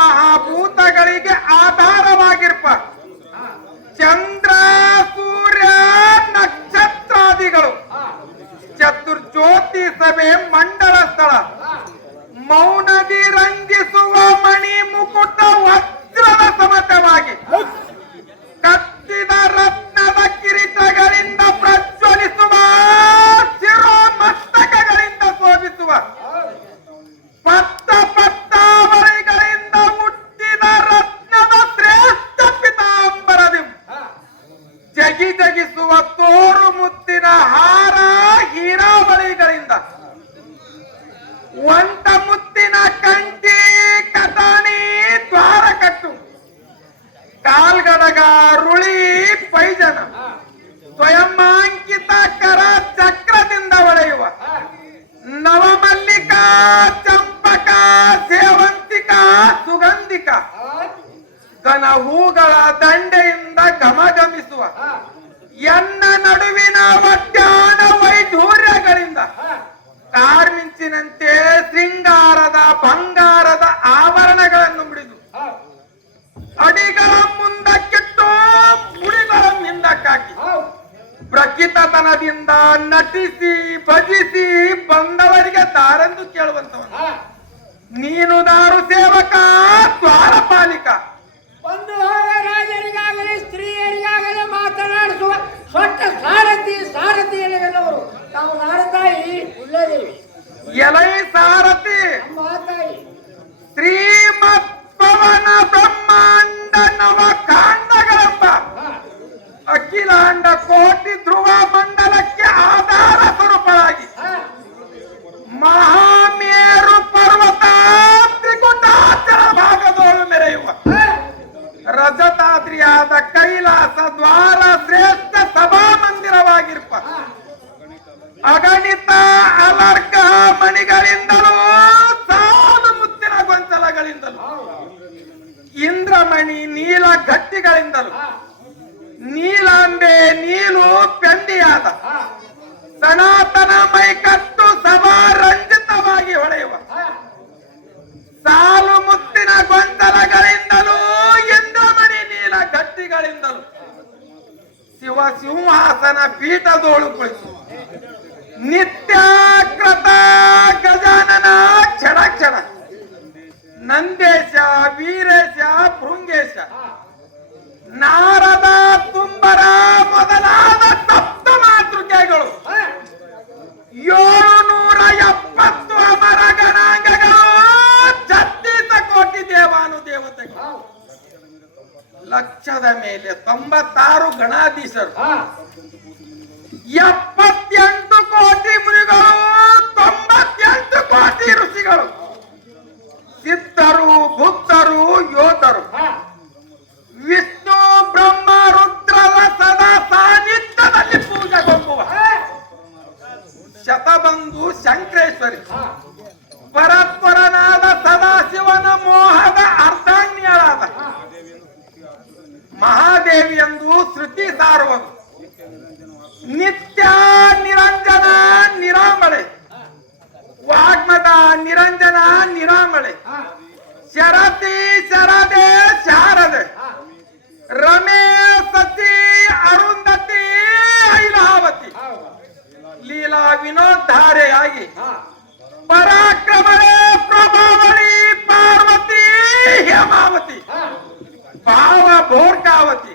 ಪಂಚಮಹಾಭೂತಗಳಿಗೆ ಆಧಾರವಾಗಿರ್ಪ ಚಂದ್ರ ಸೂರ್ಯ ನಕ್ಷತ್ರಾದಿಗಳು ಚತುರ್ಜ್ಯೋತಿ ಸಭೆ ಮಂಡಲ ಸ್ಥಳ ಮೌನದಿ ರಂಜಿಸುವ ಮಣಿ ಮುಕುಟ ವಜ್ರದ ಸಮತವಾಗಿ ಕತ್ತಿದ ರತ್ನದ ಕಿರೀಟಗಳಿಂದ ಪ್ರಜ್ವಲಿಸುವ ಶಿರೋಮಸ್ತಕಗಳಿಂದ ಶೋಭಿಸುವ ಪತ್ತ ಪತ್ತಾವಳಿಗಳಿಂದ ಹುಟ್ಟಿದ ರತ್ನದ ಶ್ರೇಷ್ಠ ಪಿತಾಂಬರದಿ ಜಗಿ ಜಗಿಸುವ ತೋರು ಮುತ್ತಿನ ಹಾರ ಹೀರಾವಳಿಗಳಿಂದ ಒಂಟ ಮುತ್ತಿನ ಕಂಠಿ ಕಟಾಣಿ ದ್ವಾರ ಕಟ್ಟು ಕಾಲ್ಗಡಗ ರುಳಿ ಪೈಜನ ಸ್ವಯಂಕಿತ ಕರ ಚಕ್ರದಿಂದ ಹೊಳೆಯುವ ನವಮಲ್ಲಿಕ ಚಂಪಕ ಸೇವಂತಿಕ ಸುಗಂಧಿಕ ಘನ ಹೂಗಳ ದಂಡೆಯಿಂದ ಘಮಘಮಿಸುವ ಎನ್ನ ನಡುವಿನ ಒಡ್ಡಾಣ ವೈಢೂರ್ಯಗಳಿಂದ ಕಾರ್ಮಿಂಚಿನಂತೆ ಶೃಂಗಾರದ ಬಂಗಾರದ ಆಭರಣಗಳನ್ನು ಮುಡಿದು ಅಡಿಗಳ ಮುಂದಕ್ಕಿಟ್ಟು ಮುಡಿಗಳ ಹಿಂದಕ್ಕಾಕಿ ಪ್ರಕಿತತನದಿಂದ ನಟಿಸಿ ಭಜಿಸಿ ಬಂದವರಿಗೆ ದಾರೆಂದು ಕೇಳುವಂತವನು ನೀನು ದಾರು ಸೇವಕ ದ್ವಾರಪಾಲಿಕ ಒಂದು ರಾಜರಿಗಾಗಲಿ ಸ್ತ್ರೀಯರಿಗಾಗಲಿ ಮಾತನಾಡಿಸುವ ಸೊಟ್ಟ ಸಾರಥಿ ಸಾರಥಿ ಎನ್ನುವರು ತಾವು ನಾರತಾಯಿ ಉಳ್ಳದೇವಿ ಎಲೈ ಸಾರಥಿ ಮಾತಾಯಿ ಶ್ರೀಮತ್ ಪವನ ಬ್ರಹ್ಮಾಂಡ ನವ ಕಾಂಡಗಳೆಂಬ ಅಖಿಲಾಂಡ ಕೋಟಿ ಧ್ರುವ ಮಂಡಲಕ್ಕೆ ಆಧಾರ ಸ್ವರೂಪವಾಗಿ ಮಹಾಮೇರು ಪರ್ವತ ತ್ರಿಕುಟಾಚಲ ಭಾಗದೋಳು ಮೆರೆಯುವ ರಜತಾದ್ರಿಯಾದ ಕೈಲಾಸ ದ್ವಾರ ಶ್ರೇಷ್ಠ ಸಭಾ ಮಂದಿರವಾಗಿರ್ಪ ಅಗಣಿತ ಅಲರ್ಕ ಮಣಿಗಳಿಂದಲೂ ಸಾಲು ಮುತ್ತಿನ ಗೊಂಚಲಗಳಿಂದಲೂ ಇಂದ್ರಮಣಿ ನೀಲ ಗಟ್ಟಿಗಳಿಂದಲೂ ನೀಲಾಂಬೆ ನೀಲು ಪೆಂಡಿಯಾದ ಸನಾತನ ಮೈಕಟ್ಟು ಸಭಾ ರಂಜಿತವಾಗಿ ಹೊಳೆಯುವ ಸಾಲು ಮುತ್ತಿನ ಗೊಂಚಲಗಳಿಂದಲೂ ಇಂದ್ರಮಣಿ ನೀಲ ಗಟ್ಟಿಗಳಿಂದಲೂ ಶಿವ ಸಿಂಹಾಸನ ಪೀಠದೋಳು ಕುಳಿತು ನಿತ್ಯಾಕೃತ ಗಜಾನನ ಕ್ಷಣ ಕ್ಷಣ ನಂದೇಶ ವೀರೇಶ ಭೃಂಗೇಶ ನಾರದ ತುಂಬರ ಮೊದಲಾದ ಸಪ್ತ ಮಾತೃಕೆಗಳು 770 ಅಮರ ಗಣಾಂಗಗಳು 36 ಕೋಟಿ ದೇವಾನುದೇವತೆಗಳು ಲಕ್ಷದ ಮೇಲೆ 96 ಗಣಾಧೀಶರು, ಹಾ 78 ಕೋಟಿ ಮುನಿಗಳು, 98 ಕೋಟಿ ಋಷಿಗಳು, ಸಿದ್ಧರು, ಬುದ್ಧರು, ಯೋಧರು, ಹಾ ವಿಷ್ಣು ಬ್ರಹ್ಮ ರುದ್ರರ ಸದಾ ಸಾನ್ನಿಧ್ಯದಲ್ಲಿ ಪೂಜೆಗೊಳ್ಳುವ ಶತಬಂಧು ಶಂಕರೇಶ್ವರಿ, ಹಾ ಪರಸ್ಪರನಾದ ಸದಾಶಿವನ ಮೋಹದ ಅರ್ಧಾಂಗಿಯರಾದ ಮಹಾದೇವಿ ಎಂದು ಶ್ರುತಿ ಸಾರುವುದು. ನಿತ್ಯ ನಿರಂಜನ ನಿರಾಮಳೆ, ವಾಗ್ಮದ ನಿರಂಜನ ನಿರಾಮಳೆ, ಶರತಿ ಶರದೆ ಶಾರದೆ, ರಮೇ ಸತಿ ಅರುಂಧತಿ ಐಲಾವತಿ, ಲೀಲಾ ವಿನೋದ್ಧಾರೆಯಾಗಿ ಹಾ ಪರಾಕ್ರಮಣೆ ಪ್ರಭಾವಳಿ ಪಾರ್ವತಿ ಹೇಮಾವತಿ, ಭಾವ ಭೋರ್ಕಾವತಿ,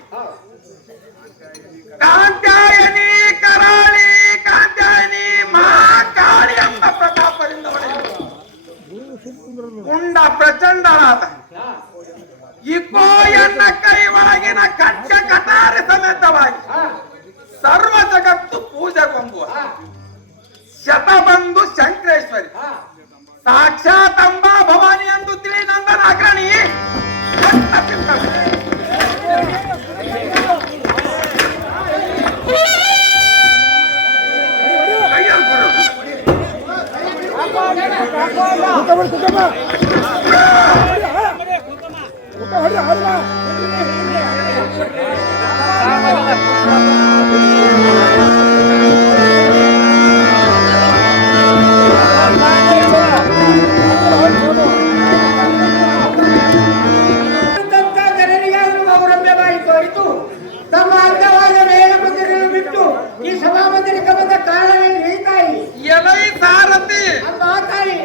ಕಾಂತ್ಯಾಯನಿ ಕರಾಳಿ, ಕಾಂತ್ಯಾಯನಿ ಮಹಾಕಾಳಿ ಎಂಬ ಪ್ರತಾಪದಿಂದ ಹೊಳೆಯುವ ಉಂಡ ಪ್ರಚಂಡರಾದ ಇಕೋ ಎನ್ನ ಕೈ ಒಳಗಿನ ಕಟ್ಟ ಕಟಾರಿ ಸಮೇತವಾಗಿ ಸರ್ವ ಜಗತ್ತು ಪೂಜೆಗೊಂಬುವ ಶತಬಂಧು ಶಂಕರೇಶ್ವರಿ, ಸಾಕ್ಷಾತ್ ಅಂಬಾ ಭವಾನಿ ಎಂದು ತಿಳಿ ನಂದನ ಅಗ್ರಣಿ ಜನರಿಗಾದರೂ ಬಹುರಮ್ಯವಾಗಿ ತೋರಿತು. ತಮ್ಮ ಅಂಗವಾದ ಮೇಲಮಂದಿರನ್ನು ಬಿಟ್ಟು ಈ ಸಭಾಮಂದಿರಕ್ಕೆ ಬಂದ ಕಾರಣವೇನು ಈ ತಾಯಿ? ಎಲೈ ಸಾರಥಿ, ಅಮ್ಮ ತಾಯಿ,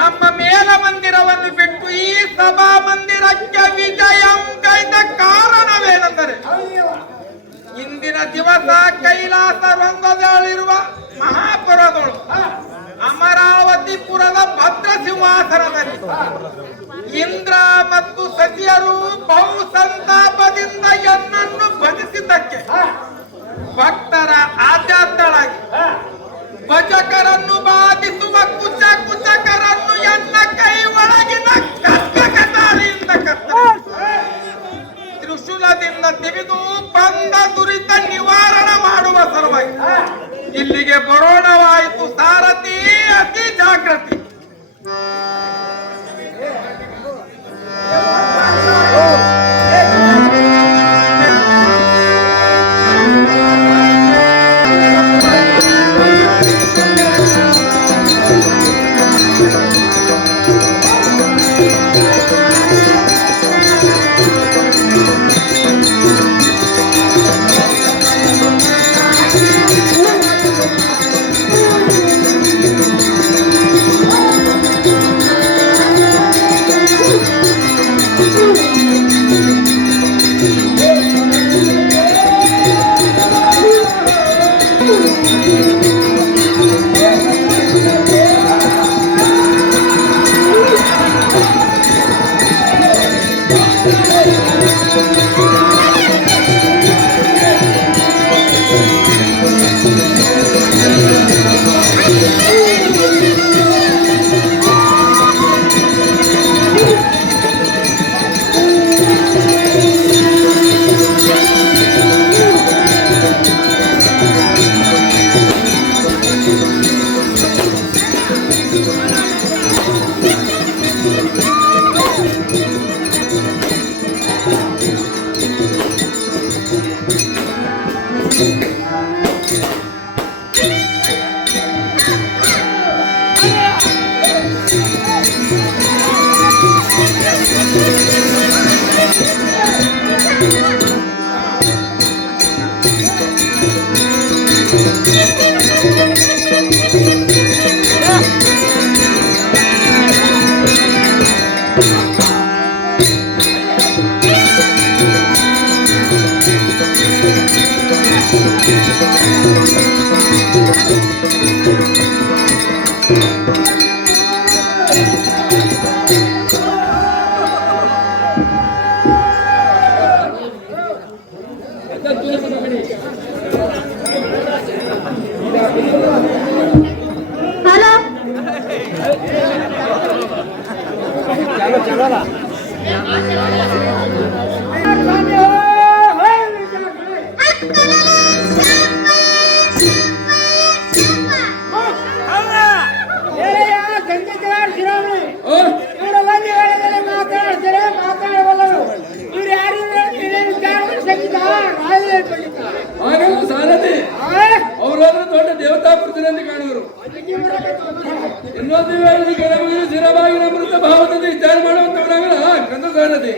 ನಮ್ಮ ಮೇಲ ಮಂದಿರವನ್ನು ಬಿಟ್ಟು ಈ ಸಭಾ ಮಂದಿರಕ್ಕೆ ವಿಜಯಂ ಕೈದ ಕಾರಣವೇನೆಂದರೆ ಅಯ್ಯೋ ಇಂದಿನ ದಿವಸ ಕೈಲಾಸ ರಂಗದಲ್ಲಿರುವ ಮಹಾಪುರದೊಳು ಅಮರಾವತಿಪುರದ ಭದ್ರ ಸಿಂಹಾಸನದಲ್ಲಿ ಇಂದ್ರ ಮತ್ತು ಸತಿಯರು ಬಹು ಸಂತಾಪದಿಂದ ಎನ್ನನ್ನು ಭಜಿಸಿದ್ದಕ್ಕೆ ಭಕ್ತರ ಆದ್ಯಾತ್ತಳಾಗಿ ಭಜಕರನ್ನು ಬಾಧಿಸುವ ಕುಚಕರನ್ನು ಎನ್ನ ಕೈ ಒಳಗಿನ ಕಟ್ಟಕಟಾರಿಯಿಂದ ತ್ರಿಶೂಲದಿಂದ ತೆಗೆದು ಬಂದ ದುರಿತ ನಿವಾರಣೆ ಮಾಡುವ ಸಲುವಾಗಿ ಇಲ್ಲಿಗೆ ಬರೋಣವಾಯಿತು. ಸಾರಥಿ ಅತಿ ಜಾಗೃತಿ. ಪುರುಷರಂತೆ ಕಾಣುವರು. ಇನ್ನೊಂದು ವೇಳೆ ಕೆಲವರಿಗೆ ಸ್ಥಿರವಾಗಿ ಅಮೃತ ಭಾವದಿಂದ ವಿಚಾರ ಮಾಡುವಂತವರಾಗಲ್ಲ ಕಂದ ಸಾರಥಿ.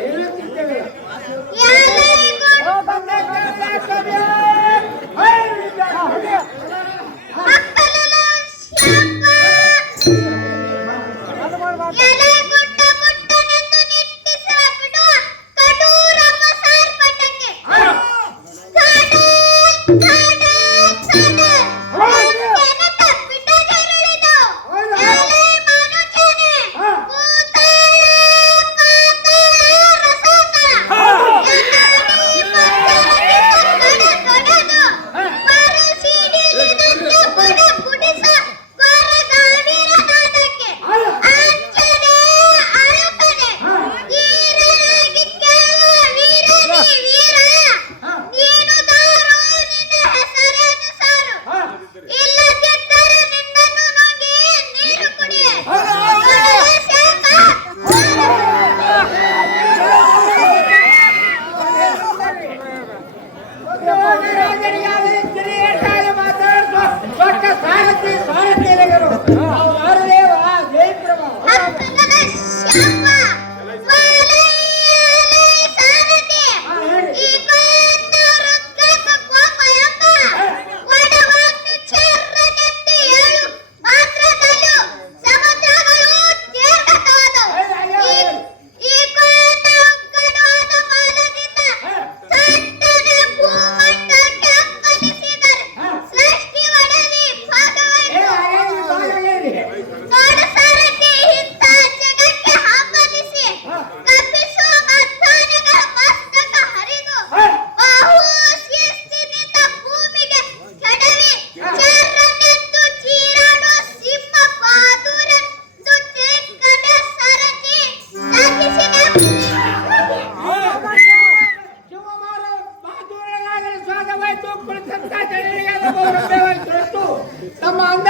ತಮ್ಮ ಅಂದ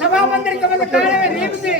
ಸಭಾ ಮಂದಿರಕ್ಕೆ ಬಂದ ಕಾರಣವೇ ನೇಮಿಸಿ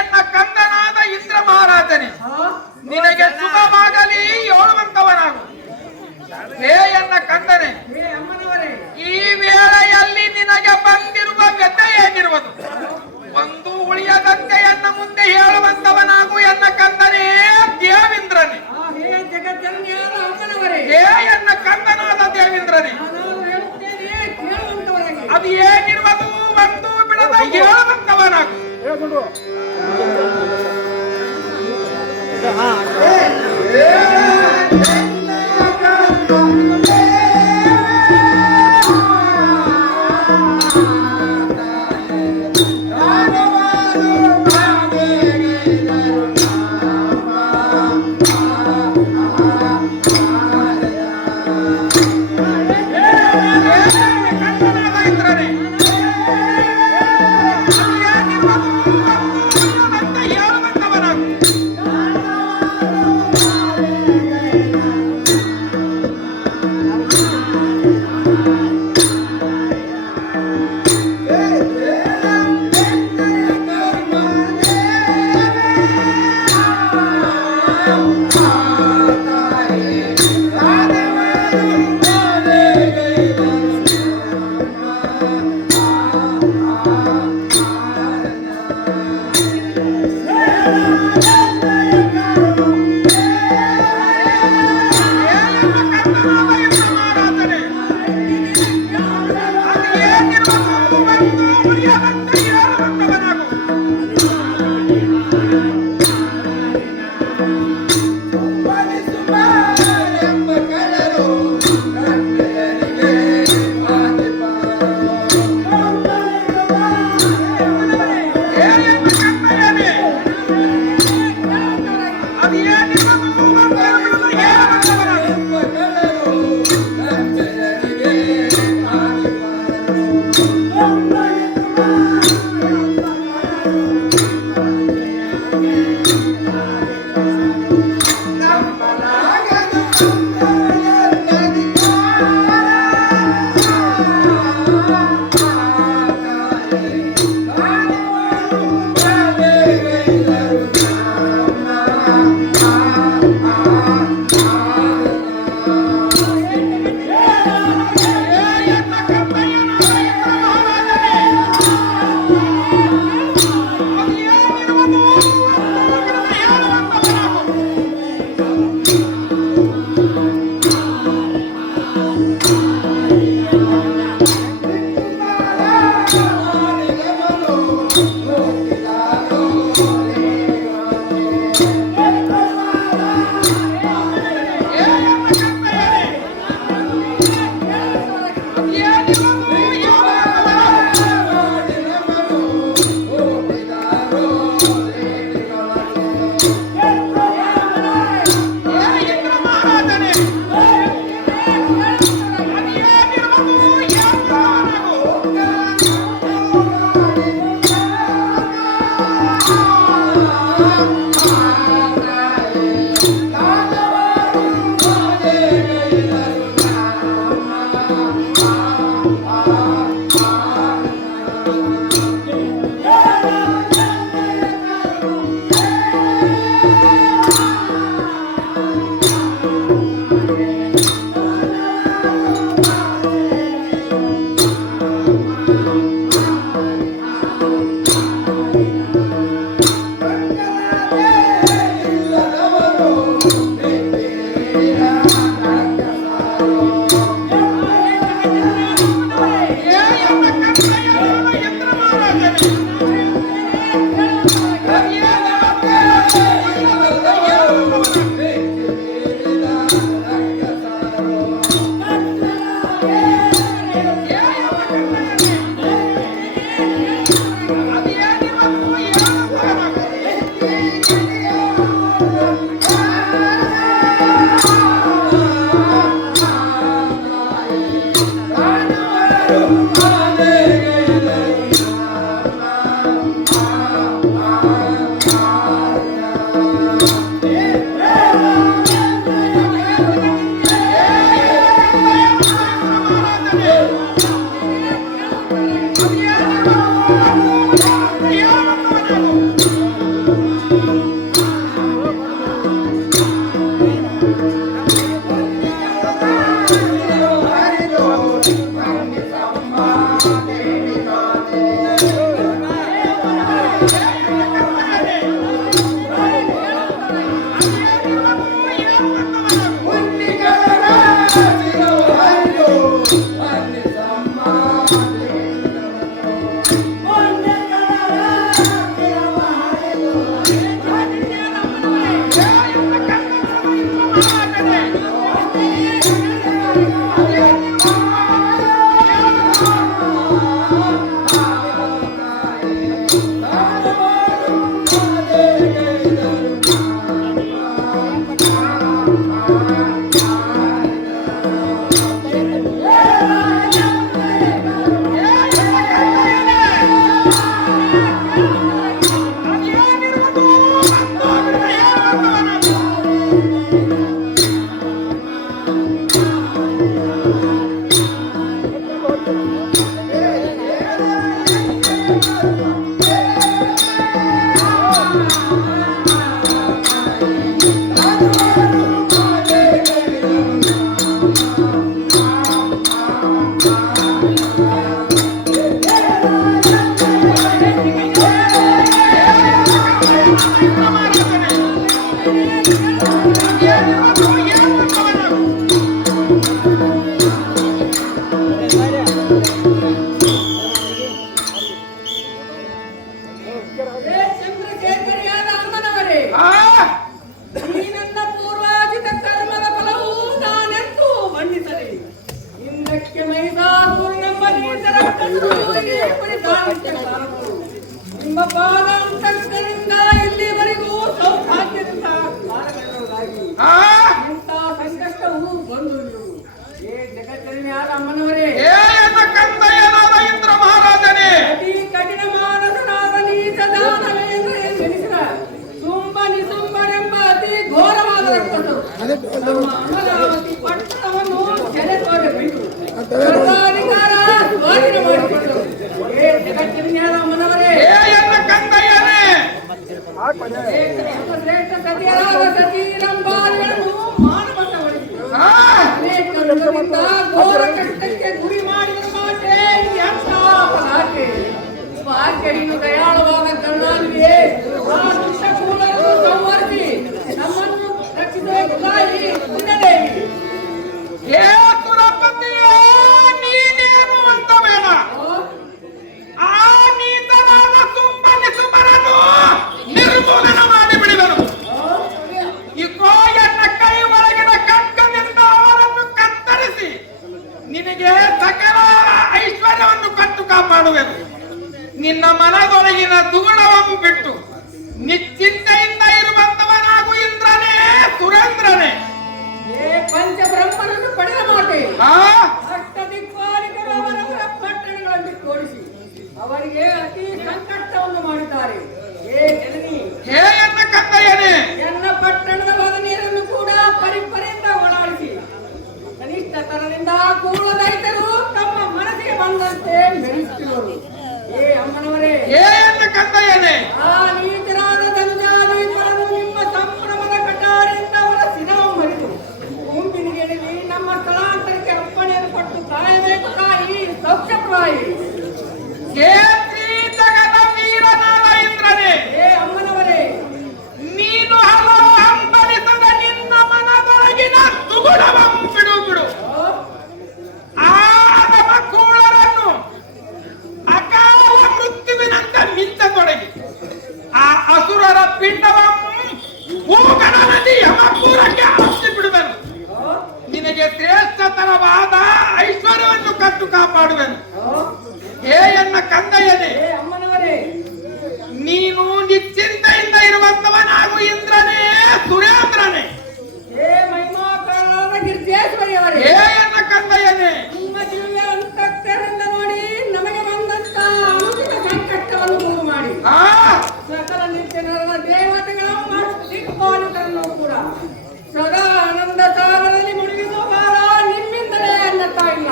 ಎನ್ನ ಕಂದನಾದ ಇಂದ್ರ ಮಹಾರಾಜನೇ, ನಿನಗೆ ಸುಖವಾಗಲಿ ಹೇಳುವಂತವನಾಗು. ಹೇ ಎನ್ನ ಕಂದನೆ, ಈ ವೇಳೆಯಲ್ಲಿ ನಿನಗೆ ಬಂದಿರುವ ವ್ಯಥೆ ಏನಿರುವುದು ಒಂದು ಉಳಿಯದಂತೆ ಎನ್ನ ಮುಂದೆ ಹೇಳುವಂತವನಾಗು. ಎನ್ನ ಕಂದನೇ ದೇವೇಂದ್ರನೇ, ಹೇ ಎನ್ನ ಕಂದನಾದ ದೇವೇಂದ್ರನೇ, ಅದು ಏನಿರುವುದು ಒಂದು ಬಿಡದ ಹೇಳುವಂತವನಾಗು. ಏನೇನು ಕರ್ತವ್ಯನೇ? ಅದು ಏನಿಲ್ಲವೋ ಬಂದವರನ್ನು ಹೇಳುವಂತವನು. ಯಂತ್ರ ನಿಮ್ಮ ಪಾದ ಅಂತರದಿಂದ ಇಲ್ಲಿವರೆಗೂ ಸೌಭಾಗ್ಯದಿಂದ ಕಾಲಗಳಿರುವುದಾಗಿ ಆ ಇಂಥ ಸಂಕಷ್ಟವು ಬಂದು ಜಗತ್ತಿನ ಯಾರ ಅಮ್ಮನವರೇ ಏನ ಕಂದಯ್ಯನಾದ ಇಂದ್ರ ಮಹಾರಾಜನೇ ಅತಿ ಕಠಿಣ ಮಾನಸನಾದ ನೀತ ದಾನವೇಂದ್ರ ಎನಿಸಿದ ತುಂಬ ನಿಸುಂಬರೆಂಬ ಅತಿ ಘೋರವಾದ ರಕ್ತದ್ದು ನಮ್ಮ ಅಮರಾವತಿ ಪಟ್ಟಣವನ್ನು ಕೆರೆ ತೋರಬೇಕು ಸರ್ವಾಧಿಕಾರ ಸ್ವಾಧೀನ ಮಾಡಿಕೊಂಡರು ಜಗತ್ತಿನ ಯಾರ ಅಮ್ಮನವರೇ ಏನ ಕಂದಯ್ಯನೇ ಶ್ರೇಷ್ಠ ಸತಿಯರಾದ ಸತೀರಂಬಾರಿಗಳನ್ನು ಮಾನವಂತಗೊಳಿಸಿದರು ಆ ಅನೇಕರಿಂದ ಘೋರ ಕಷ್ಟಕ್ಕೆ ಗುರಿ ಮಾಡಿದ ಮಾತೆ ಎಂಥ ಅಪರಾಧೆ ಭಾಗ್ಯವನ್ನು ದಯಾಳುವಾದ ಕರುಣಾನಿಗೆ ಆ ದುಷ್ಟ ಕೂಲನ್ನು ಸಂವರಿಸಿ ನಮ್ಮನ್ನು ರಕ್ಷಿಸುವ ತಾಯಿ ಪುಣ್ಯದೇವಿ ಏ ಕುಲಪತಿಯೇ ನೀನೇನು ಅಂತ ಬೇಡ ಆ ನೀತನಾದ ಸುಮ್ಮನೆ ಸುಮರನು ನಿರ್ಮೂಲನ ಮಾಡಿಬಿಡಿದನು ಇಕೋ ಎನ್ನ ಕೈ ಒಳಗಿನ ಖಡ್ಗದಿಂದ ಅವರನ್ನು ಕತ್ತರಿಸಿ ನಿನಗೆ ಸಕಲ ಐಶ್ವರ್ಯವನ್ನು ಕಟ್ಟು ಕಾಪಾಡುವೆನು ನಿನ್ನ ಮನದೊಳಗಿನ ದುಗುಡವನ್ನು ಬಿಟ್ಟು ನಿಶ್ಚಿಂತೆಯಿಂದ ಇರುವಂತವನಾಗು ಇಂದ್ರನೇ ಸುರೇಂದ್ರನೇ ಏ ಪಂಚಬ್ರಹ್ಮನನ್ನು ಪಡೆದ ಮಾತೆ ಆ ಅಷ್ಟದಿಕ್ಪಾಲಿಕರು ಅವರವರ ಪಟ್ಟಣಗಳಲ್ಲಿ ತೋರಿಸಿ ಅವರಿಗೆ ಅತಿ ಸಂಕಷ್ಟವನ್ನು ಮಾಡಿದ್ದಾರೆ ಏ ಜನನಿ ಹೇ ಎನ್ನ ಕಂದಯ್ಯನೇ ಎನ್ನ ಪಟ್ಟಣದ ಒಳ ನೀರನ್ನು ಕೂಡ ಪರಿಪರಿಯಿಂದ ಓಡಾಡಿಸಿ ಕನಿಷ್ಠ ತರದಿಂದ ಕೂಡುವ ರೈತರು ತಮ್ಮ ಮನಸ್ಸಿಗೆ ಬಂದಂತೆ ಮೆರೆಯುತ್ತಿರುವರು ಏ ಅಮ್ಮನವರೇ ಹೇ ಎನ್ನ ಕಂದಯ್ಯನೇ ಆ ನೀತರಾದ ಧನುಜಾದೀಪರನ್ನು ನಿಮ್ಮ ಸಂಭ್ರಮದ ಕಟಾರಿಯಿಂದ ಅವರ ಸಿನವು ಮರಿದು ಗುಂಪಿನಿಗೆಣಗಿ ನಮ್ಮ ಸ್ಥಳಾಂತರಕ್ಕೆ ಅಪ್ಪಣೆಯನ್ನು ಕೊಟ್ಟು ಕಾಯಬೇಕು ತಾಯಿ ಸೌಖ್ಯಪ್ರಾಯಿ ಹೇ ಶ್ರೀ ಜಗದ ವೀರನಾದ ಇಂದ್ರನೇ ಏ ಅಮ್ಮನವರೇ ನೀನು ಹಲವು ಹಂಬಲಿಸದ ನಿನ್ನ ಮನದೊಳಗಿನ ದುಗುಡವನ್ನು ಬಿಡು ಆದಮ ಕೂಳರನ್ನು ಅಕಾಲ ಮೃತ್ಯುವಿನಂತೆ ಮಿಂಚತೊಡಗಿ ಆ ಅಸುರರ ಪಿಂಡವನ್ನು ಭೂಗಣ ನದಿ ಯಮಪುರಕ್ಕೆ ಹಚ್ಚಿ ಬಿಡುವೆನು ನಿನಗೆ ಶ್ರೇಷ್ಠತರವಾದ ಐಶ್ವರ್ಯವನ್ನು ಕಟ್ಟು ಕಾಪಾಡುವೆನು ಹೇ ಎನ್ನ ಕಂದಯ್ಯನೇ ಏ ಅಮ್ಮನವರೇ ನೀನು ನಿಶ್ಚಿಂತೆಯಿಂದ ಇರುವಂತವನಾಗು ಇಂದ್ರನೇ ಸುರೇಂದ್ರನೇ ಏ ಮಹಿಮಾಕರಾದ ಗಿರಿಜೇಶ್ವರಿಯವರೇ ಹೇ ಎನ್ನ ಕಂದಯ್ಯನೇ ನಿಮ್ಮ ದಿವ್ಯ ಅಂತಃಕರಣ ನೋಡಿ ನಮಗೆ ಬಂದಂತ ಅನುಚಿತ ಸಂಕಷ್ಟವನ್ನು ದೂರ ಮಾಡಿ ಆ ಸಕಲ ನಿತ್ಯನರ ದೇವತೆಗಳ ದಿಕ್ಪಾಲಕರನ್ನು ಕೂಡ ಸದಾ ಆನಂದ ಸಾಗರದಲ್ಲಿ ಮುಳುಗಿಸುವ ಕಾಲ ನಿಮ್ಮಿಂದಲೇ ಅನ್ನತ್ತಾ ಇಲ್ಲ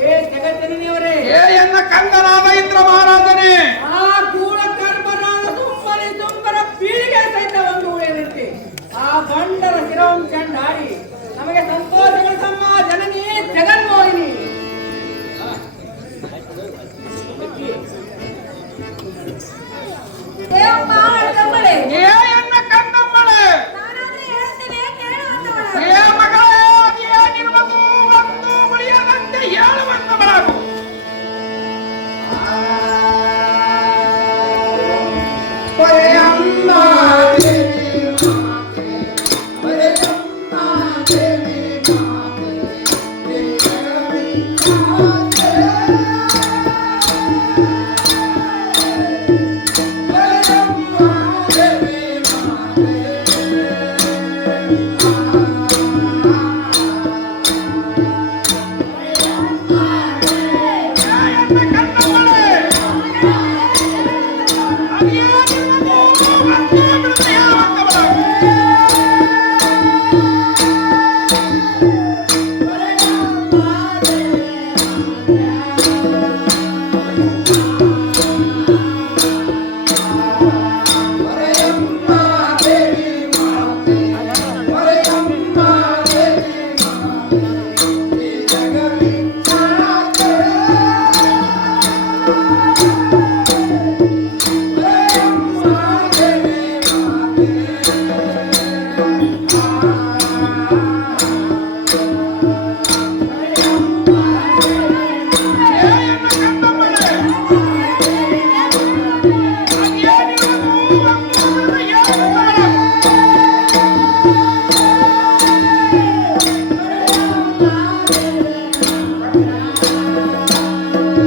ಏ ಜಗತ್ತಿನಿಯವರೇ ಹೇ ಎನ್ನ ಕಂದನಾದ ಇಂದ್ರ ಮಹಾರಾಜನೇ ಆ ಗೂಢ ಕರ್ಮರಾದ ತುಂಬರ ಪೀಳಿಗೆ ಸಹಿತ ಒಂದು ಉಳಿದಂತೆ ಆ ಬಂಡರ ಶಿರವನ್ನು ಚೆಂಡಾಡಿ ನಮಗೆ ಸಂತೋಷಗಳ ತಮ್ಮ ಜನನಿ ಜಗನ್ಮೋಹಿನಿ ಹೇ ಎನ್ನ ಕಂದಮ್ಮಳೆ ಹೇ ಮಗಳೇ ಏನಿರುವುದು ಒಂದು ಉಳಿಯದಂತೆ ಹೇಳುವಂತವಳಾಗು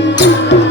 Thank you.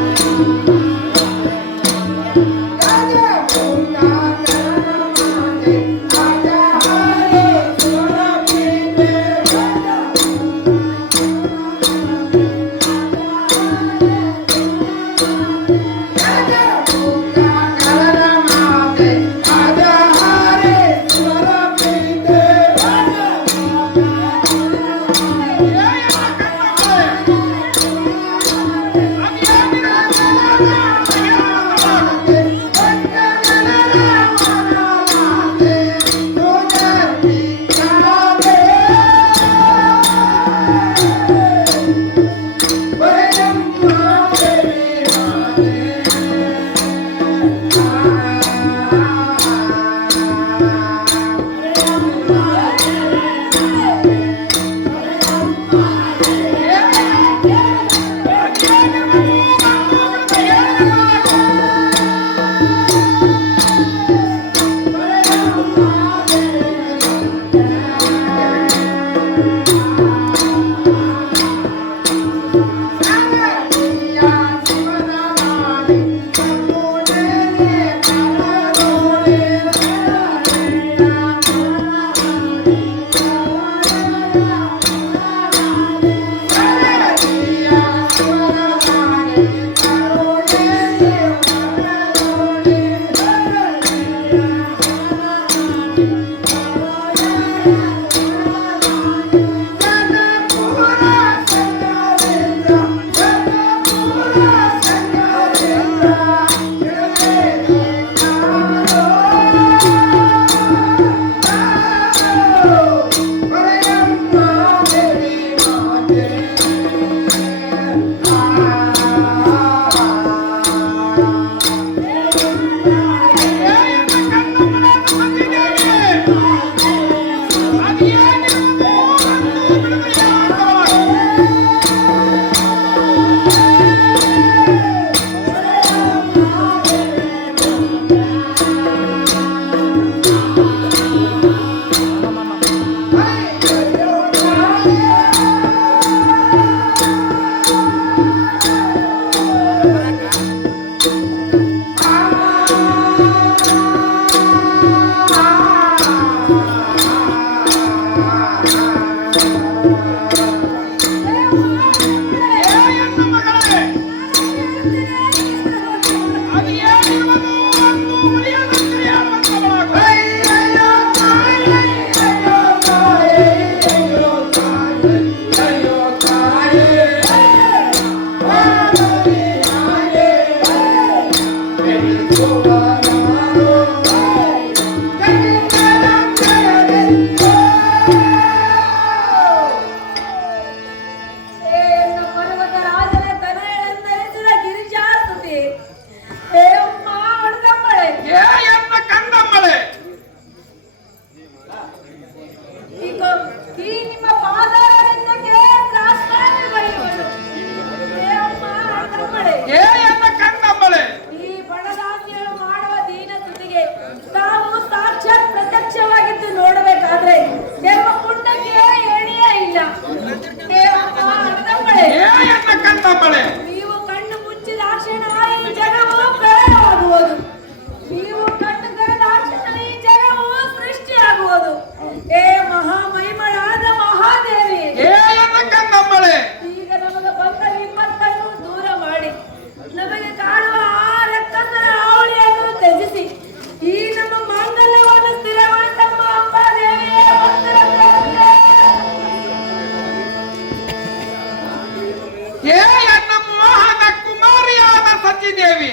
ಸಚಿದೇವಿ,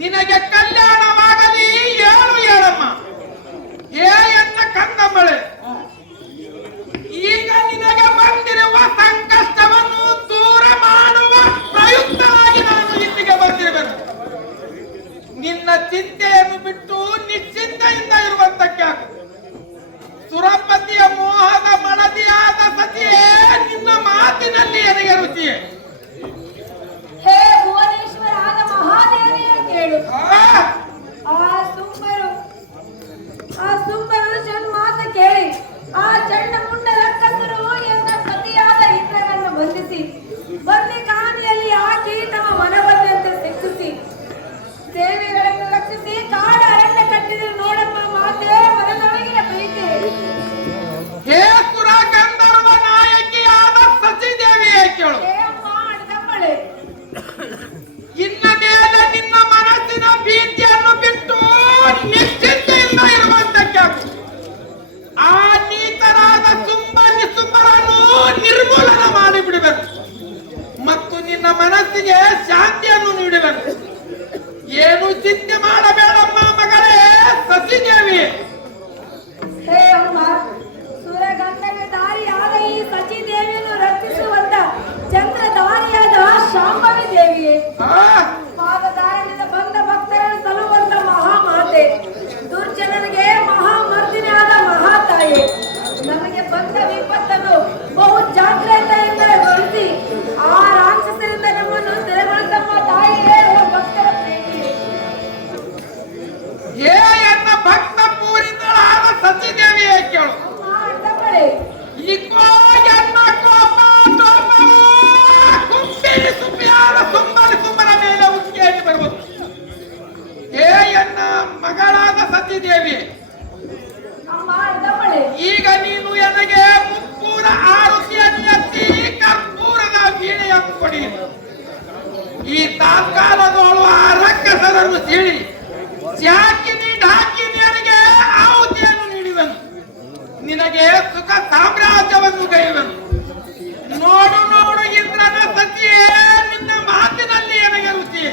ನಿನಗೆ ಕಲ್ಯಾಣವಾಗಲಿ. ಏಳು ಹೇಳಮ್ಮ. ಏ ಎನ್ನ ಕಂದಮ್ಮಳೆ, ಈಗ ನಿನಗೆ ಬಂದಿರುವ ಸಂಕಷ್ಟವನ್ನು ದೂರ ಮಾಡುವ ಪ್ರಯುಕ್ತವಾಗಿ ನಾನು ಇಲ್ಲಿಗೆ ಬಂದಿರಬೇಕು. ನಿನ್ನ ಚಿಂತೆಯನ್ನು ಬಿಟ್ಟು ನಿಶ್ಚಿಂತೆಯಿಂದ ಇರುವಂತಕ್ಕೆ ಹಾಕು. ಸುರಪತಿಯ ಮೋಹದ ಮಡದಿಯಾದ ಸತಿಯೇ, ನಿನ್ನ ಮಾತಿನಲ್ಲಿ ನನಗೆ ರುಚಿಯೇ. ಹೇ ಭುವನೇಶ್ವರಾದ ಮಹಾದೇವಿಯ ಕೇಳು. ಆ ಸುಂಬರು ಜನ್ಮಾತ ಕೇಳಿ ಆ ಚಂಡ ಮುಂಡ ರಕ್ಕಸರು ಎಂದ ಪತಿಯಾದ ಇಂದ್ರನನ್ನು ಬಂಧಿಸಿ ಬಂದಿ ಕಾಣಿಯಲ್ಲಿ ಹಾಕಿ ತಮ್ಮ ಮನಬಂದಂತೆ ಶಿಕ್ಷಿಸಿ ದೇವಿಗಳನ್ನು ರಕ್ಷಿಸಿ ಕಾಡ ಅರಣ್ಯ ಕಟ್ಟಿದ್ರು ನೋಡಮ್ಮ ಮಾತೆ ಮನನೊಳಗಿನ ಪ್ರೀತಿ. ಹೇ ಸುರ ಗಂಧರ್ವ ನಾಯಕಿಯಾದ ಸಚಿದೇವಿಯೇ ಕೇಳು. ಹೇ ಅಮ್ಮ ಅಡ್ದಮ್ಮಳೆ, ಇನ್ನ ಮೇಲೆ ನಿನ್ನ ಮನಸ್ಸಿನ ಭೀತಿಯನ್ನು ಬಿಟ್ಟು ನಿಶ್ಚಿಂತೆಯಿಂದ ಇರುವಂತಕ್ಕೆ ಹಾಕು. ಆ ನೀತರಾದ ಸುಂಬರನ್ನು ನಿರ್ಮೂಲನ ಮಾಡಿಬಿಡಬೇಕು ಮತ್ತು ನಿನ್ನ ಮನಸ್ಸಿಗೆ ಶಾಂತಿಯನ್ನು ನೀಡಬೇಕು. ಏನು ಚಿಂತೆ ಮಾಡಬೇಡಮ್ಮ ಮಗಳೇ ಸಚಿದೇವಿ. ಹೇ ಅಮ್ಮ, ಸುರಗಂಧನ ದಾರಿಯಾದ ಈ ಸಚಿದೇವಿಯನ್ನು ರಕ್ಷಿಸುವಂತ ಚಂದ್ರಧಾರಿಯಾದ ಶಾಂಭವಿ ದೇವಿಯೇ, ಪಾದದಾರಿಯಿಂದ ಬಂದ ಭಕ್ತರನ್ನು ಸಲುವಂತ ಮಹಾಮಾತೆ, ದುರ್ಜನರಿಗೆ ಮಹಾಮರ್ದಿನಿಯಾದ ಮಹಾತಾಯಿ, ನಮಗೆ ಬಂದ ವಿಪತ್ತನ್ನು ಬಹು ಜಾಗ್ರತೆಯಿಂದ ಗೊಳಿಸಿ ಆ ರಾಕ್ಷಸರಿಂದ ನಮ್ಮನ್ನು ತೆರಗೊಳಿಸಮ್ಮ ತಾಯಿಯೇ, ಭಕ್ತರ ಪ್ರೀತಿ. ಏ ಎನ್ನ ಭಕ್ತ ಪೂರಿತಳಾದ ಸಚಿದೇವಿಯೇ ಕೇಳು. ಇಕೋ ಎನ್ನ ಕೋಪ ತೋಪವು ಕುಂಬಿರಿ ಸುಪ್ಪಿಯಾದ ಸುಂದರ ಮೇಲೆ ಉಕ್ಕೇರಿ ಬರುವುದು. ಏ ಎನ್ನ ಮಗಳಾದ ಸಚಿದೇವಿ, ಈಗ ನೀನು ನನಗೆ ಮುಪ್ಪೂರ ಆರುತಿಯನ್ನು ಎತ್ತಿ ಕರ್ಪೂರದ ವೀಣೆಯನ್ನು ಕೊಡಿ. ಈ ತಾತ್ಕಾಲದೋಳು ಆ ರಕ್ಕಸರನ್ನು ಸೀಳಿ ಚಾಕಿನಿ ಢಾಕಿನಿ ನನಗೆ ಆಹುತಿಯನ್ನು ನೀಡಿದನು. ನಿನಗೆ ಸುಖ ಸಾಮ್ರಾಜ್ಯವನ್ನು ಗೈಯುವನು. ನೋಡು ನೋಡು ಇಂದ್ರನ ಸತಿಯೇ, ನಿನ್ನ ಮಾತಿನಲ್ಲಿ ನನಗೆ ರುಚಿ.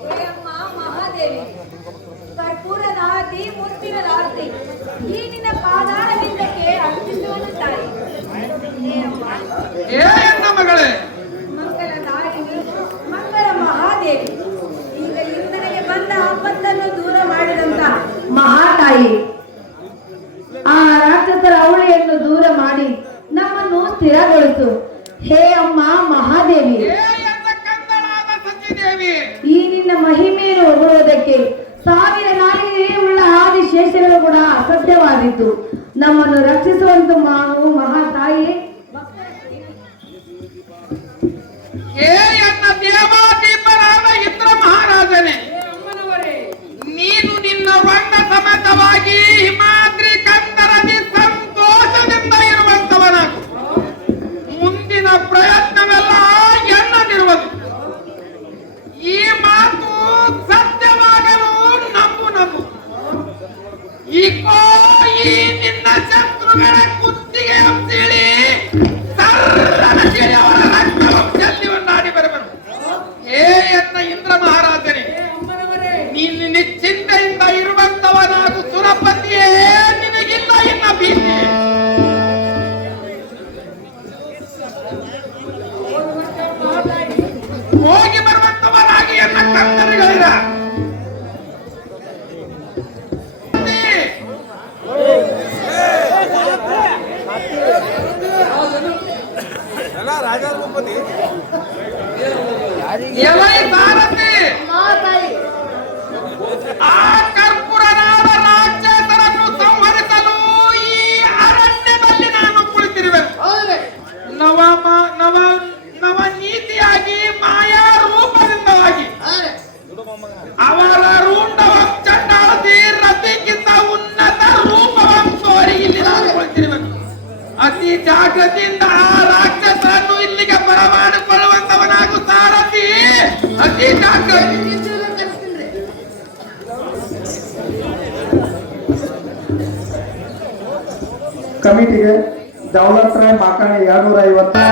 ಹೇಯಮ್ಮ ಮಹಾದೇವಿ, ಕರ್ಪೂರದ ಆರತಿ, ಮುತ್ತಿನ ಆರತಿ ಈ ನಿನ್ನ ಪಾದಾರವಿಂದಕ್ಕೆ ಅರ್ಪಿಸುವುದು ತಾಯಿ. ಹೇಯಮ್ಮ ಏ ಎನ್ನ ಮಗಳೇ, ಮಂಗಲ ನಾರಿಣಿ, ಮಂಗಲ ಮಹಾದೇವಿ, ಈಗ ಇಂದನಿಗೆ ಬಂದ ಆಪತ್ತನ್ನು ದೂರ ಮಾಡಿದಂತ ಮಹಾತಾಯಿ, ಆ ರಾಕ್ಷಸರ ಅವಳಿಯನ್ನು ದೂರ ಮಾಡಿ ನಮ್ಮನ್ನು ಸ್ಥಿರಗೊಳಿಸು. ಹೇ ಅಮ್ಮ ಮಹಾದೇವಿ, ಏ ಎನ್ನ ಕಂದಳಾದ ಸತ್ಯದೇವಿ, ಈ ನಿನ್ನ ಮಹಿಮೆಯನ್ನು ಹೊಗಳುವುದಕ್ಕೆ ಸಾವಿರ ನಾಲಿಗೆ ಉಳ್ಳ ಆದಿಶೇಷಗಳು ಕೂಡ ಅಸತ್ಯವಾದಿತ್ತು. ನಮ್ಮನ್ನು ರಕ್ಷಿಸುವಂತ ಮಹಾತಾಯಿ. ಏ ಎನ್ನ ದೇವಾದೀಪರಾದ ಇಂದ್ರ ಮಹಾರಾಜನೇ, ನೀನು ನಿನ್ನ ವಂಡ ಸಮೇತವಾಗಿ ಹಿಮಾದ್ರಿ ಕಂದರದಿ ಸಂತೋಷದಿಂದ ಇರುವಂತವನಾಗು. ಮುಂದಿನ ಪ್ರಯತ್ನವೆಲ್ಲ ಎನ್ನದಿರುವುದು. ಈ ಮಾತು ಸತ್ಯವಾಗಲು ನಂಬು. ಈಗೋ ಈ ನಿನ್ನ ಶತ್ರುಗಳ ಕುತ್ತಿಗೆ ಸೀಳಿ ಸರ್ರನ ಸೀಳಿ ಅವರ ರಕ್ತವಂಶಲ್ಯವನ್ನಾಡಿ ಬರಬರು. ಏ ಎನ್ನ ಇಂದ್ರ ಮಹಾರಾಜನೇ, ನೀನು ನಿಶ್ಚಿಂತೆಯಿಂದ ಇರುವಂತವನಾಗು. ಸುರಪತಿಯೇ, ನಿನಗಿಲ್ಲ ಇನ್ನ ಭೀತಿ. ಹೋಗಿ ಬರುವಂತವನಾಗಿ ಎನ್ನ ಕಂದರಿಗಳಿರ. ಎಲೈ ಸಾರಥಿ, ಆ ಕರ್ಪೂರನಾದ ರಾಕ್ಷಸರನ್ನು ಸಂಹರಿಸಲು ಈ ಅರಣ್ಯದಲ್ಲಿ ನಾನು ಕುಳಿತಿರುವೆ. ನವನೀತಿಯಾಗಿ ಮಾಯಾ ರೂಪದಿಂದವಾಗಿ ಅವರ ರೂಂಡವಂ ಚಂಡಾಳದಿ ರತಿಗಿಂತ ಉನ್ನತ ರೂಪವಂ ತೋರಿ ಇಲ್ಲಿ ನಾನು ಕುಳಿತಿರುವೆ. ಅತಿ ಜಾಗೃತಿಯಿಂದ ಆ ರಾಕ್ಷಸರನ್ನು ಇಲ್ಲಿಗೆ ಬರಮಾಡಿಕೊಳ್ಳುವಂತವನಾಗು ಸಾರಥಿ. ಅತಿ ಜಾಗೃತಿ. ಕಮಿಟಿಗೆ ದೌಲತ್ ರಾಯ್ ಮಾಕಾಣಿ 250.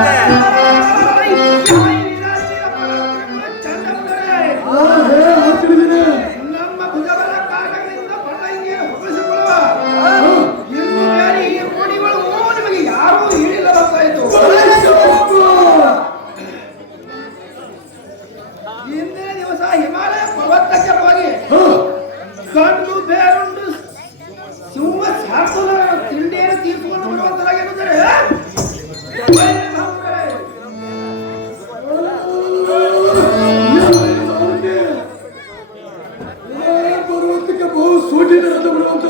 ನಮ್ಮ ಭುಜಬಲ ಕಾರಣಗಳಿಂದ ಬಳ್ಳಂಗೆ ಹೊಗಳಿಸಿಕೊಳ್ಳುವ ಇನ್ನು ಬೇರೆ ಈ ರೂಢಿಗಳು ನಿಮಗೆ ಯಾರೂ ಹೇಳಿಲ್ಲವಾಯಿತು. ಹಿಂದಿನ ದಿವಸ ಹಿಮಾಲಯ ಪರ್ವತಕ್ಕೆ ಹೋಗಿ ಗಂಡು ಬೇರುಂಡು ಸಿಂಹ ಶಾಸನ ತಿಂಡಿಯನ್ನು ತೀರ್ಪುವನ್ನು ಬಿಡುವಂತರಾಗಿರುತ್ತಾರೆ. ಪರ್ವತಕ್ಕೆ ಬಹು ಸೂಟಿನ ಬರುವಂತ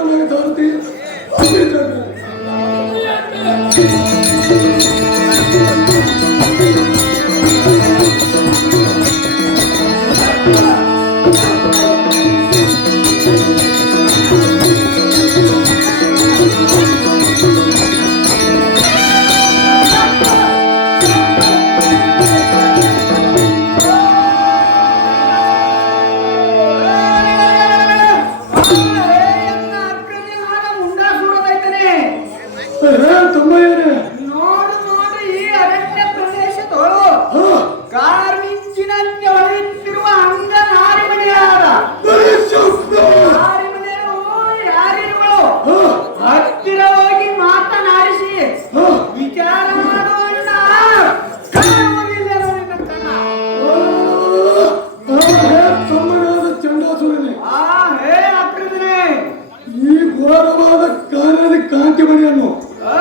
ಈ ಘೋರವಾದ ಕಾರ್ಯದ ಕಾಂತಿಮಣಿಯನ್ನು ಆ?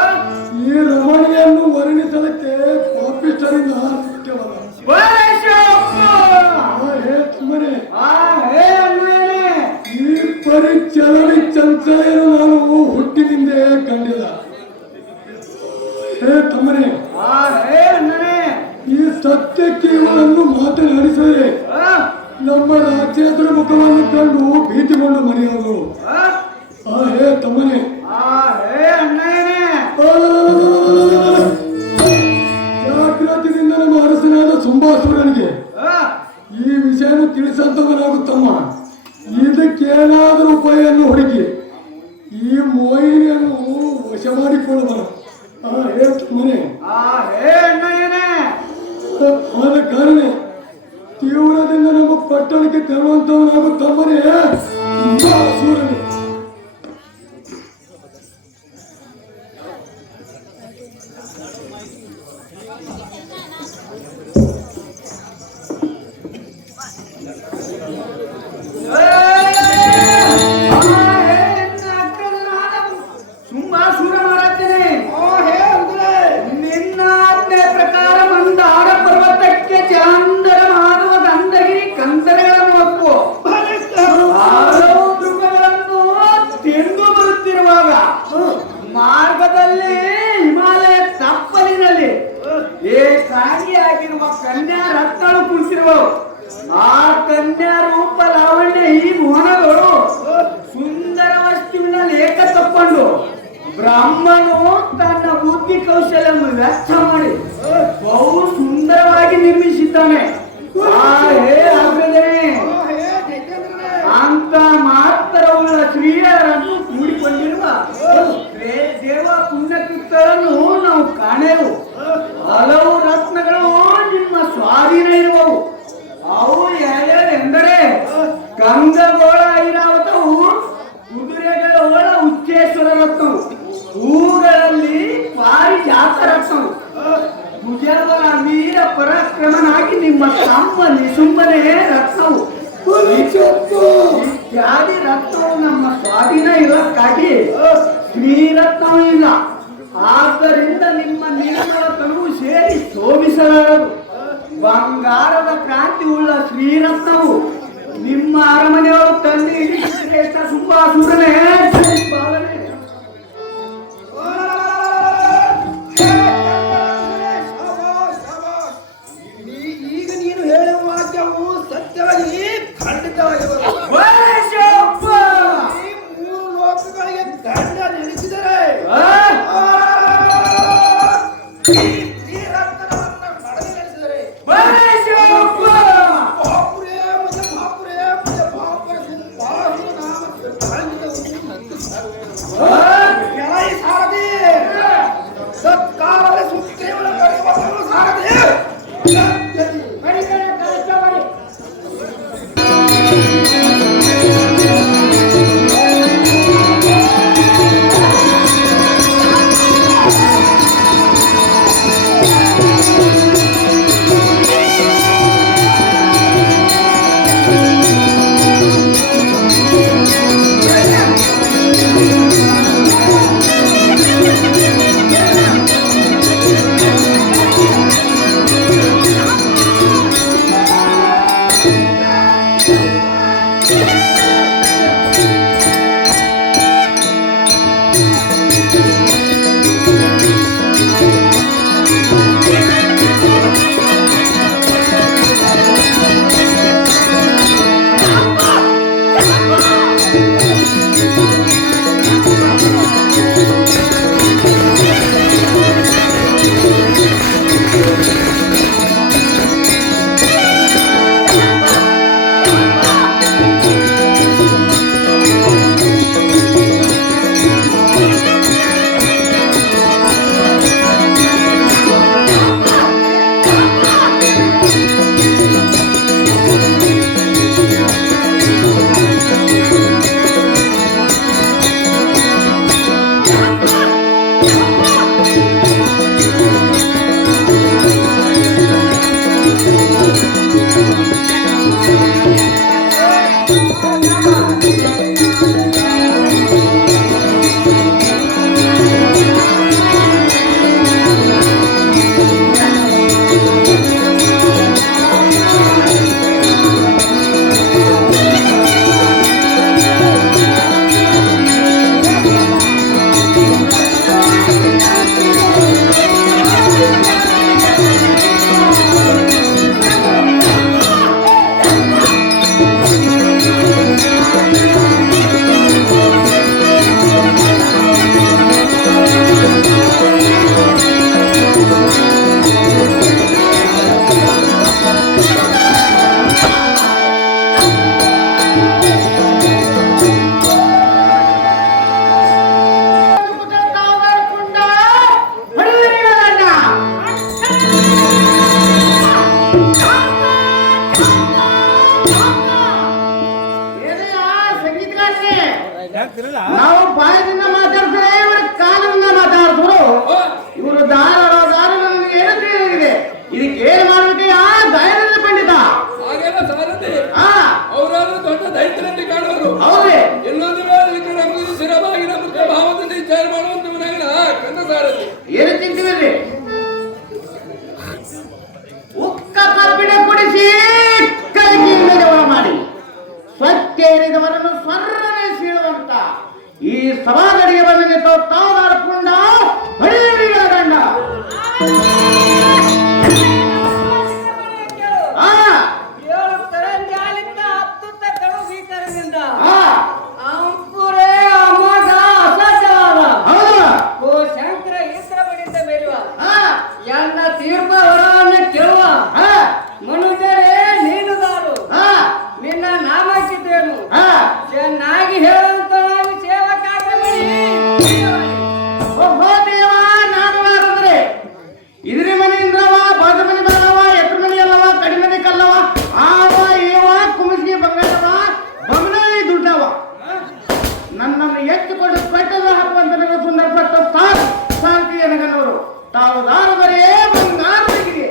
ಈ ರಮಣಿಯನ್ನು ವರ್ಣಿಸಲಿಕ್ಕೆ ಪಾಪಿಷ್ಟರಿಂದ ಮುಖ್ಯವಲ್ಲ. ಓಯ್ ಶಿವಪ್ಪ! ಹೇ ತಮ್ಮನೇ, ಆ, ಹೇ ಅನ್ವೇನೆ. ಈ ಪರಿಚಲನೆ ಚಂಚಲೆಯನ್ನು ನಾನು ಹುಟ್ಟಿನಿಂದೇ ಕಂಡಿಲ್ಲ. ಹೇ ತಮ್ಮನೇ, ಆ, ಹೇ ಅಣ್ಣನೇ. ಈ ಸತ್ಯಕ್ಕೆ ಇವಳನ್ನು ಮಾತನಾಡಿಸಿದರೆ ಆ? ನಮ್ಮ ರಾಕ್ಷಸರ ಮುಖವನ್ನು ಕಂಡು ಭೀತಿಗೊಂಡು ಮರೆಯುವಳು. ಆ? ಹೇ ತಮ್ಮನೇ, ಆ, ಹೇ ಅಣ್ಣನೇ. ಜಾಗ್ರತೆಯಿಂದ ನಮ್ಮ ಅರಸನಾದ ಸುಂಬಾಸುರನಿಗೆ ಆ? ಈ ವಿಷಯವನ್ನು ತಿಳಿಸಂತವನಾಗುತ್ತಮ್ಮ. ಇದಕ್ಕೇನಾದರೂ ಉಪಾಯವನ್ನು ಹುಡುಕಿ ಈ ಮೋಹಿನಿಯನ್ನು ವಶ ಮಾಡಿಕೊಳ್ಳುವನು. ಹೇ ತಮ್ಮನೇ, ಆ, ಹೇ ಅಣ್ಣನೇ. ಆದ ಕಾರಣ ತೀವ್ರದಿಂದ ನಮ್ಮ ಪಟ್ಟಣಕ್ಕೆ ತೆರಳುವಂತವನಾಗುತ್ತಮ್ಮನೇ ಸುಂಬಾಸುರನೇ. ಸುಂಬಾಸುರ ಮಹಾರಾಜನೇ. ನಿನ್ನ ಆಜ್ಞೆ ಪ್ರಕಾರ ಮಂದಾರ ಪರ್ವತಕ್ಕೆ ಚಂದನ ಮಾಡುವ ಗಂಧಗಿರಿ ಕಂದರಗಳನ್ನು ಒಪ್ಪು. ಹಲವು ಮೃಗಗಳನ್ನು ತಿಂದು ಬರುತ್ತಿರುವಾಗ ಮಾರ್ಗದಲ್ಲಿ ಹಿಮಾಲಯ ತಪ್ಪಲಿನಲ್ಲಿ ಏಕಾಂಗಿಯಾಗಿರುವ ಕನ್ಯಾ ರತ್ನಗಳು ಕುಳಿತಿರುವವು. ಆ ಕನ್ಯಾ ರೂಪ ಲಾವಣ್ಯ ಈ ಮೋಹನಗಳು ಸುಂದರ ವಸ್ತುವಿನ ಲೇಖ ತಕ್ಕೊಂಡು ಬ್ರಾಹ್ಮಣನು ತನ್ನ ಬುದ್ಧಿ ಕೌಶಲ್ಯವನ್ನು ವ್ಯರ್ಥ ಮಾಡಿ ಬಹು ಸುಂದರವಾಗಿ ನಿರ್ಮಿಸಿದ್ದಾನೆ. ಹೇ ಅಗ್ರಜನೇ, ಅಂತ ಮಾತ್ರವುಳ್ಳ ಸ್ತ್ರೀಯರನ್ನು ಕೂಡಿಕೊಂಡಿರುವ ದೇವ ಪುಣ್ಯಕೃತರನ್ನು ನಾವು ಕಾಣೆವು. ಹಲವು ರತ್ನಗಳು ನಿಮ್ಮ ಸ್ವಾಧೀನ ಇರುವವು. ಅವು ಯಾವ್ಯಾವೆಂದರೆ ಗಂಗಗೋಳ ಐರಾವತವು, ಕುದುರೆಗಳ ಉಚ್ಚೇಶ್ವರ ರತ್ನವು, ಹೂಗಳಲ್ಲಿ ಪಾರಿಜಾತ ರತ್ನವು, ಭುಜಬಲ ವೀರ ಪರಾಕ್ರಮನಾಗಿ ನಿಮ್ಮ ತಮ್ಮ ನಿಸುಂಬನೇ ರತ್ನವು ಇತ್ಯಾದಿ ರತ್ನವು ನಮ್ಮ ಸ್ವಾಧೀನ ಇರಕ್ಕಾಗಿ ಶ್ರೀರತ್ನವೂ ಇಲ್ಲ. ಆದ್ದರಿಂದ ನಿಮ್ಮ ನಿರ್ಮಲತನವು ಸೇರಿ ಶೋಭಿಸಲಾರದು. ಬಂಗಾರದ ಕ್ರಾಂತಿ ಉಳ್ಳ ಶ್ರೀರತ್ನವು ನಿಮ್ಮ ಅರಮನೆಯವರು ತಂದು ಇಳಿಸಿದರೆ ಸುಂಬಾಸುರನೇ ಪಾಲನೆ. ಈಗ ನೀನು ಹೇಳುವ ವಾಕ್ಯವು ಸತ್ಯವಾಗಿ ಖಂಡಿತವಾಗಿ ಓಯ್ ಶಿವಪ್ಪ! ಈ ಮೂರು ಲೋಕಗಳಿಗೆ ದಂಡ ನೆಲೆಸಿದರೆ ಈ ರತ್ನವನ್ನು ಕಡಲಿ ನೆಲೆಸಿದರೆ ಓಯ್ ಶಿವಪ್ಪ! ಮಹಾಪುರೇ ಮುಜ ಮಹಾಪುರೇ ಮುಜ ಮಹಾಪುರ ಸುಂಬಾಸುರ ನಾಮ ಕೆಳೈ ಸಾರದಿ ಸತ್ಕಾರದಲ್ಲಿ ಸುಗ್ರೀವನ ಕಡಿಮಗಳು ಸಾರದಿ ಬರಿ ಬರಿ Thank you. ಭಾವದಲ್ಲಿ ವಿಚಾರ ಮಾಡುವಂತವನಾಗಲ ಕಂದ ಸಾರಥಿ. ಏನು ಚಿಂತಿದ್ರಿ? ಉಕ್ಕ ಕಬ್ಬಿಣ ಕುಡಿಸಿ ಕಲಿಕೆಯಿಂದ ಜವಳ ಮಾಡಿ ಸ್ವತ್ತೇರಿದವರನ್ನು ಸ್ವರ್ರನೆ ಸೀಳುವಂತ ಈ ಸಭಾಗಡಿಗೆ ಬಂದ ತಾವಾರ ಪುಂಡ ಹೊಡೆಯರಿಗಳ ಗಂಡ. ಏಳು ತರಂಜಾಲಿಂದ ಅತ್ತುತ್ತ ಕಡು ಭೀಕರದಿಂದ ಆ, ಅಂಕುರೇ ಅಮಗ ಅಸಜಾಲ ಹೌದು. ಓ ಶಂಕರ ಇದ್ರ ಬಡಿತ ಬೆಳೆಯುವ ಆ, ಎನ್ನ ತೀರ್ಪ ವರವನ್ನು ಕೇಳುವ ಆ, ಮನುಜರೇ ನೀನುದಾರು ಆ, ನಿನ್ನ ನಾಮಕ್ಕಿದ್ದೇನು ಆ. ಚೆನ್ನಾಗಿ ಹೇಳುವಂತ ನಾವು ಸೇವಕಾಗಲಿ ಒಬ್ಬ ದೇವ ನಾಡಲಾರದ್ರೆ ಇದ್ರ ಮನೆಯಿಂದ್ರವ ಬಾಜು ಮನೆ ಬರಲವ ಎತ್ರ ಮನೆ ಅಲ್ಲವ ಕಡಿಮೆ ಮನೆ ಕಲ್ಲವ ಆವ ಏವ ಕುಮಿಸಿ ಬಂಗಾರವ ಬಮನಲ್ಲಿ ದುಡ್ಡವ ನನ್ನನ್ನು ಎತ್ತಿಕೊಂಡು ಕಟ್ಟದ ಹಾಕುವಂತ ನನ್ನ ಸುಂದರ ಪಟ್ಟ ಸಾರ್ಥಿ ನನಗನ್ನವರು ತಾವು ದಾರದರೆ ಬಂಗಾರದಿಗೆ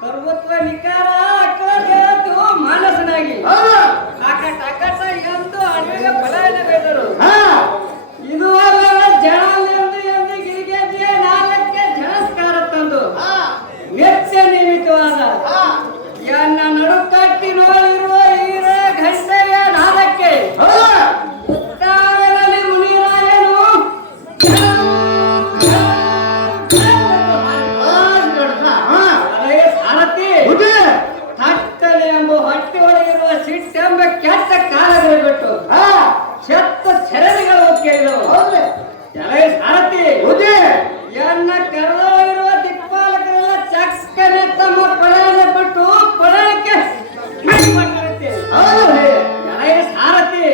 ಸರ್ವತ್ವ ನಿಕಾರ ಅಕ್ಕಳದೇವತ್ತು ಮಾನಸನಾಗಿ ಅಕಟ ಅಕಟ ಎಂದು ಅಡವಿಗೆ ಪಲಾಯನ ಬೇದರು ಇದು ಅಲ್ಲ ಜನ ಎಂದು ಗಿರಿಗೆದ್ದೆ ನಾಲ್ಕೆ ಜನಸ್ಕಾರ ತಂದು ನಿತ್ಯ ನಿಯಮಿತವಾದ ಎನ್ನ ನಡುಕಟ್ಟಿ ನೋಡಿರುವ ಈರ ಗಂಟೆಯ ನಾಲ್ಕೆ ಉತ್ತಾವರಲ್ಲಿ ಮುನಿರಾಯನು ಸಾರಥಿ ಥಟ್ಟನೆ ಎಂಬ ಹೊಟ್ಟೆ ಒಳಗಿರುವ ಸಿಟ್ಟೆಂಬ ಕೆಟ್ಟ ಕಾಲಗಳು ಬಿಟ್ಟು ಚೆತ್ತ ಸೆರಳಿಗಳು ಕೇಳಿದವು ಎಲೆ ಸಾರಥಿ ಎನ್ನ ಕರೆದೊಳಗಿರುವ ದಿಕ್ಪಾಲಕರೆಲ್ಲ ಚಕ್ಕನೆ ತಮ್ಮ ಪಡೆಯನ್ನು ಬಿಟ್ಟು ಪಡೆಯಕ್ಕೆ ಮಾಡಿಬಿಟ್ಟಿರುತ್ತೆ ಎಲೆ ಸಾರಥಿ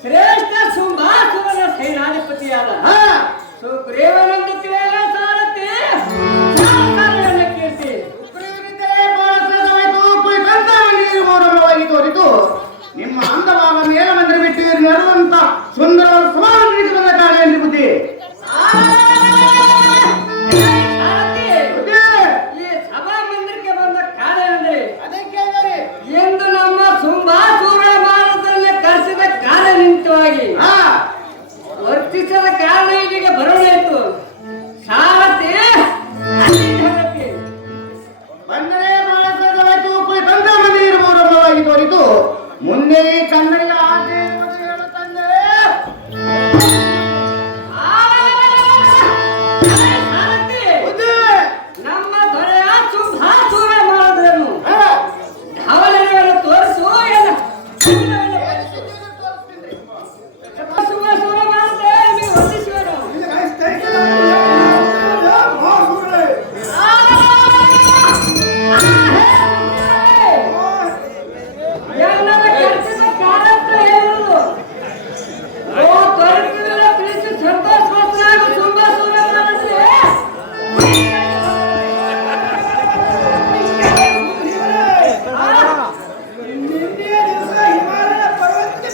ಶ್ರೇಷ್ಠ ಸುಂಬಾಸುರನ ಸೇನಾಧಿಪತಿಯಾದ ಸುಗ್ರೀವನಂದು ತಿಳಿಯಲ ಸಾರಥಿ ಸಾರಥಿಯನ್ನು ಕೀರ್ತಿ ತೋರಿತು ನಿಮ್ಮ ಅಂದವಾದ ಮೇಲ ಮಂದಿರ ಬಿಟ್ಟು ನಡೆದಂತ ಸುಂದರ ಸಮಾನ ಬಂದ ಕಾರಣ ಎಂದು ಬುದ್ಧಿ ಈ ಸಭಾ ಮಂದಿರಕ್ಕೆ ಬಂದ ಕಾರಣ ಅಂದ್ರೆ ಎಂದು ನಮ್ಮ ಸುಂಬಾಸುರ ಭಾರತದಲ್ಲಿ ಕರೆಸಿದ ಕಾರ್ಯನಿಮಿತ್ತವಾಗಿ ವರ್ತಿಸದ ಕಾರಣ ಇಲ್ಲಿಗೆ ಬರೋಣಾಯ್ತು ಸಾರಥಿ ಬಂದರೆ ಬಹಳ ಸಹಜವಾಯಿತು ಕುಳಿ ತಂದ ಮಂದಿ ಇರಬಹುದಾಗಿ ತೋರಿತು ಮುಂದೆ ಕನ್ನಡಿಗ ಆನೆ ತಂದೆ ನಮ್ಮ ದೊರೆಯ ಸುಂಬಾಸುರ ಮಾಡಿದ್ರನ್ನು ಧವಲನೆಯನ್ನು ತೋರಿಸು ಎಲ್ಲ ಸುಂಬಾಸುರ ಮಾಡಿದ್ರೆ ನಿಮಗೆ ವಂದಿಸುವರು ಎಲ್ಲರ ಕರ್ಸಿದ ಕಾರಣ ಹೇಳುವುದು ಓ ತೊರಗಿನ ತಿಳಿಸಿ ಸಂತೋಷವಾದ ಸುಂಬಾಸುರ ಮಾಡಿದ್ರೆ ನಿನ್ನೆಯ ದಿವಸ ಹಿಮಾಲಯ ಪರ್ವತಕ್ಕೆ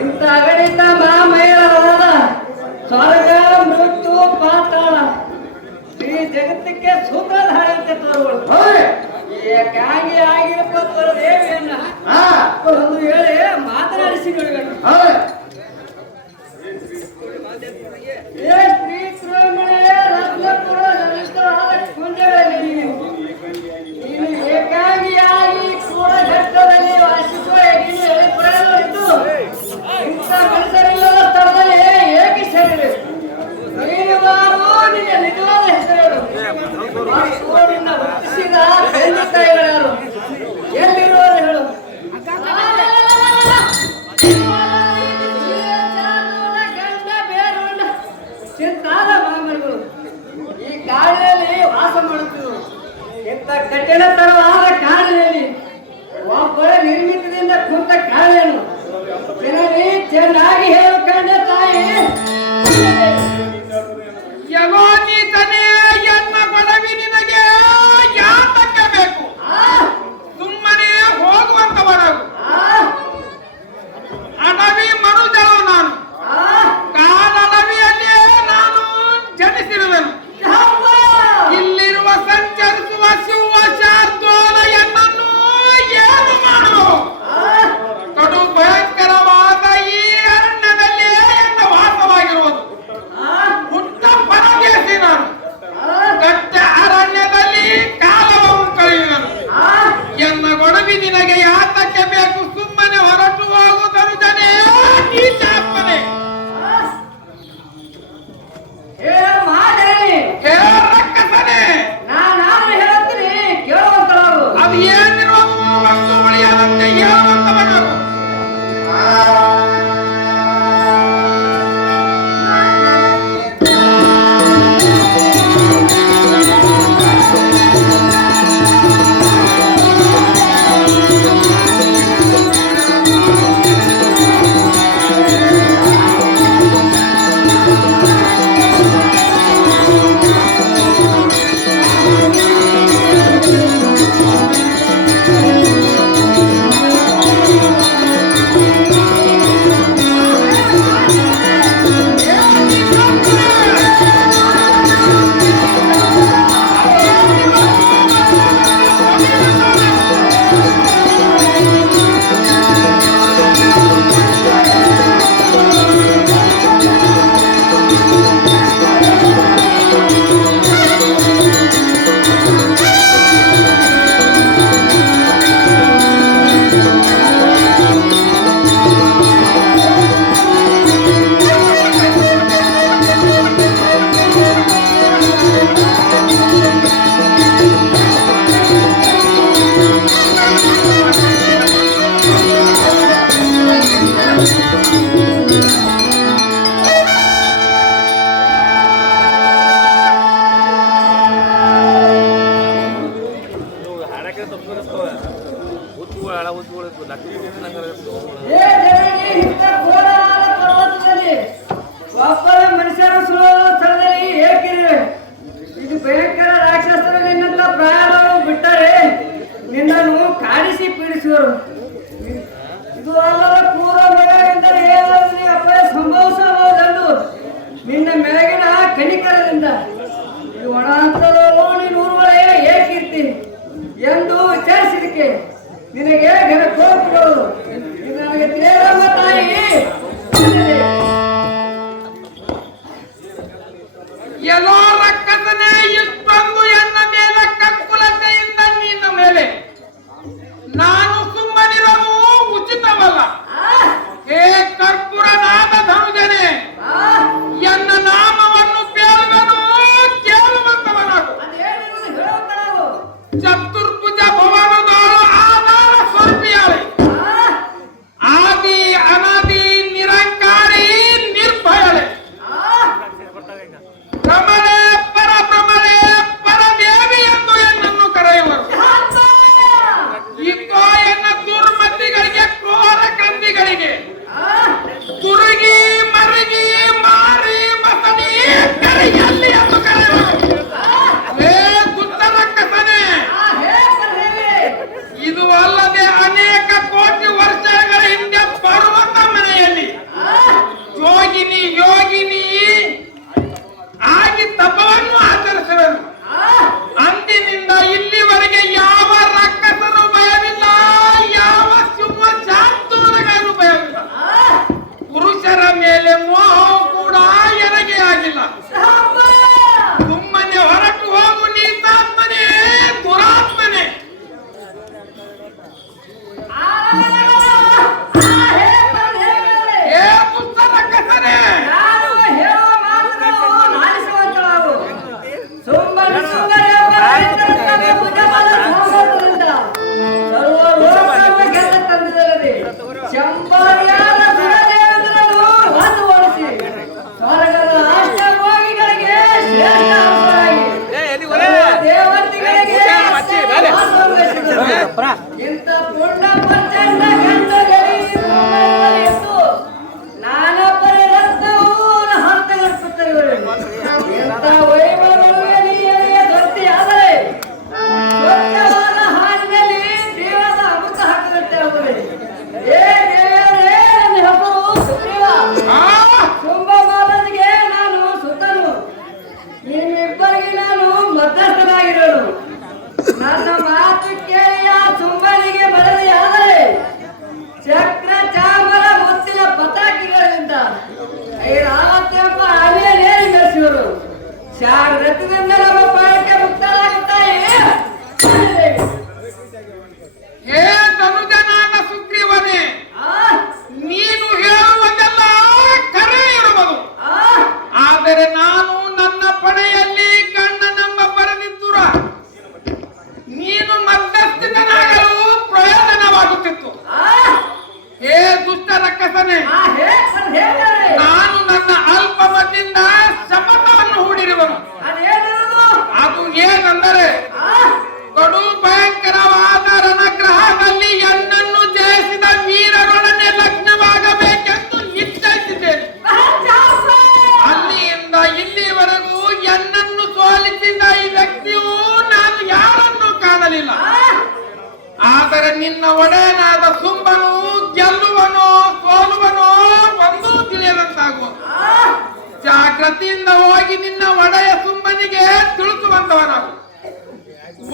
ಇಂಥ ಅಗಣಿತ ಮಹಾಮಹಿಳಾದ ಸ್ವರ್ಗ ಮೃತ್ಯು ಪಾತಾಳ ಈ ಜಗತ್ತಕ್ಕೆ ಸೂತ್ರಧಾರ ಅಂತ ತೋರುಗಳು ಯಾಕಾಗಿ ಆಗಿರಪ್ಪ ದೇವಿಯನ್ನ ಒಂದು ಹೇಳಿ ಮಾತನಾಡಿಸಿ ಕುಂಜಗಳಲ್ಲಿ ನೀನು ಏಕಾಂಗಿಯಾಗಿ ಕೂಡ ಘಟ್ಟದಲ್ಲಿ ವಾಸಿಸುವ ಇಂಥ ಮನುಷ್ಯರಿಲ್ಲದ ಸ್ಥಳದಲ್ಲಿ ಏಕೆ ಸೇರಬೇಕು ನೀನು ನಿನ್ನ ನಿಜವಾದ ಹೆಸರು ನಿನ್ನ ಹುಟ್ಟಿಸಿದ ತಂದೆ ತಾಯಿಗಳು ಎಲ್ಲಿರುವರು ಹೇಳು ಚಿಂತಾದ ಮಾಮಗಳು ಈ ಕಾಡಿನಲ್ಲಿ ವಾಸ ಮಾಡುತ್ತಿರುವರು ಇಂಥ ಕಠಿಣತರವಾದ ಕಾಡಿನಲ್ಲಿ ಒಬ್ಬರ ನಿರ್ಮಿತದಿಂದ ಕುಂತ ಕಾಳೆಯನ್ನು ಜನರಿ ಚೆನ್ನಾಗಿ ಹೇಳಿಕೊಂಡೆ ತಾಯಿ ಯಮೋನಿತನೇ ಎನ್ನ ಪದವಿ ನಿನಗೆ ಯಾತಕ್ಕೆ ಬೇಕು ಸುಮ್ಮನೆ ಹೋಗುವಂತವರಾಗು ಅಡವಿ ಮನುಜರು ನಾನು ಕಾಲಡವಿಯಲ್ಲೇ ನಾನು ಜನಿಸಿರುವೆನು ಇಲ್ಲಿರುವ ಸಂಚರಿಸುವ ಶಿವ ಶಾರ್ದೋಲ ಎನ್ನನ್ನು ಏನು ಮಾಡುವ ಕಡು ಭಯಂಕರವಾದ ಈ ಅರಣ್ಯದಲ್ಲೇ ಎನ್ನ ವಾಸವಾಗಿರುವುದು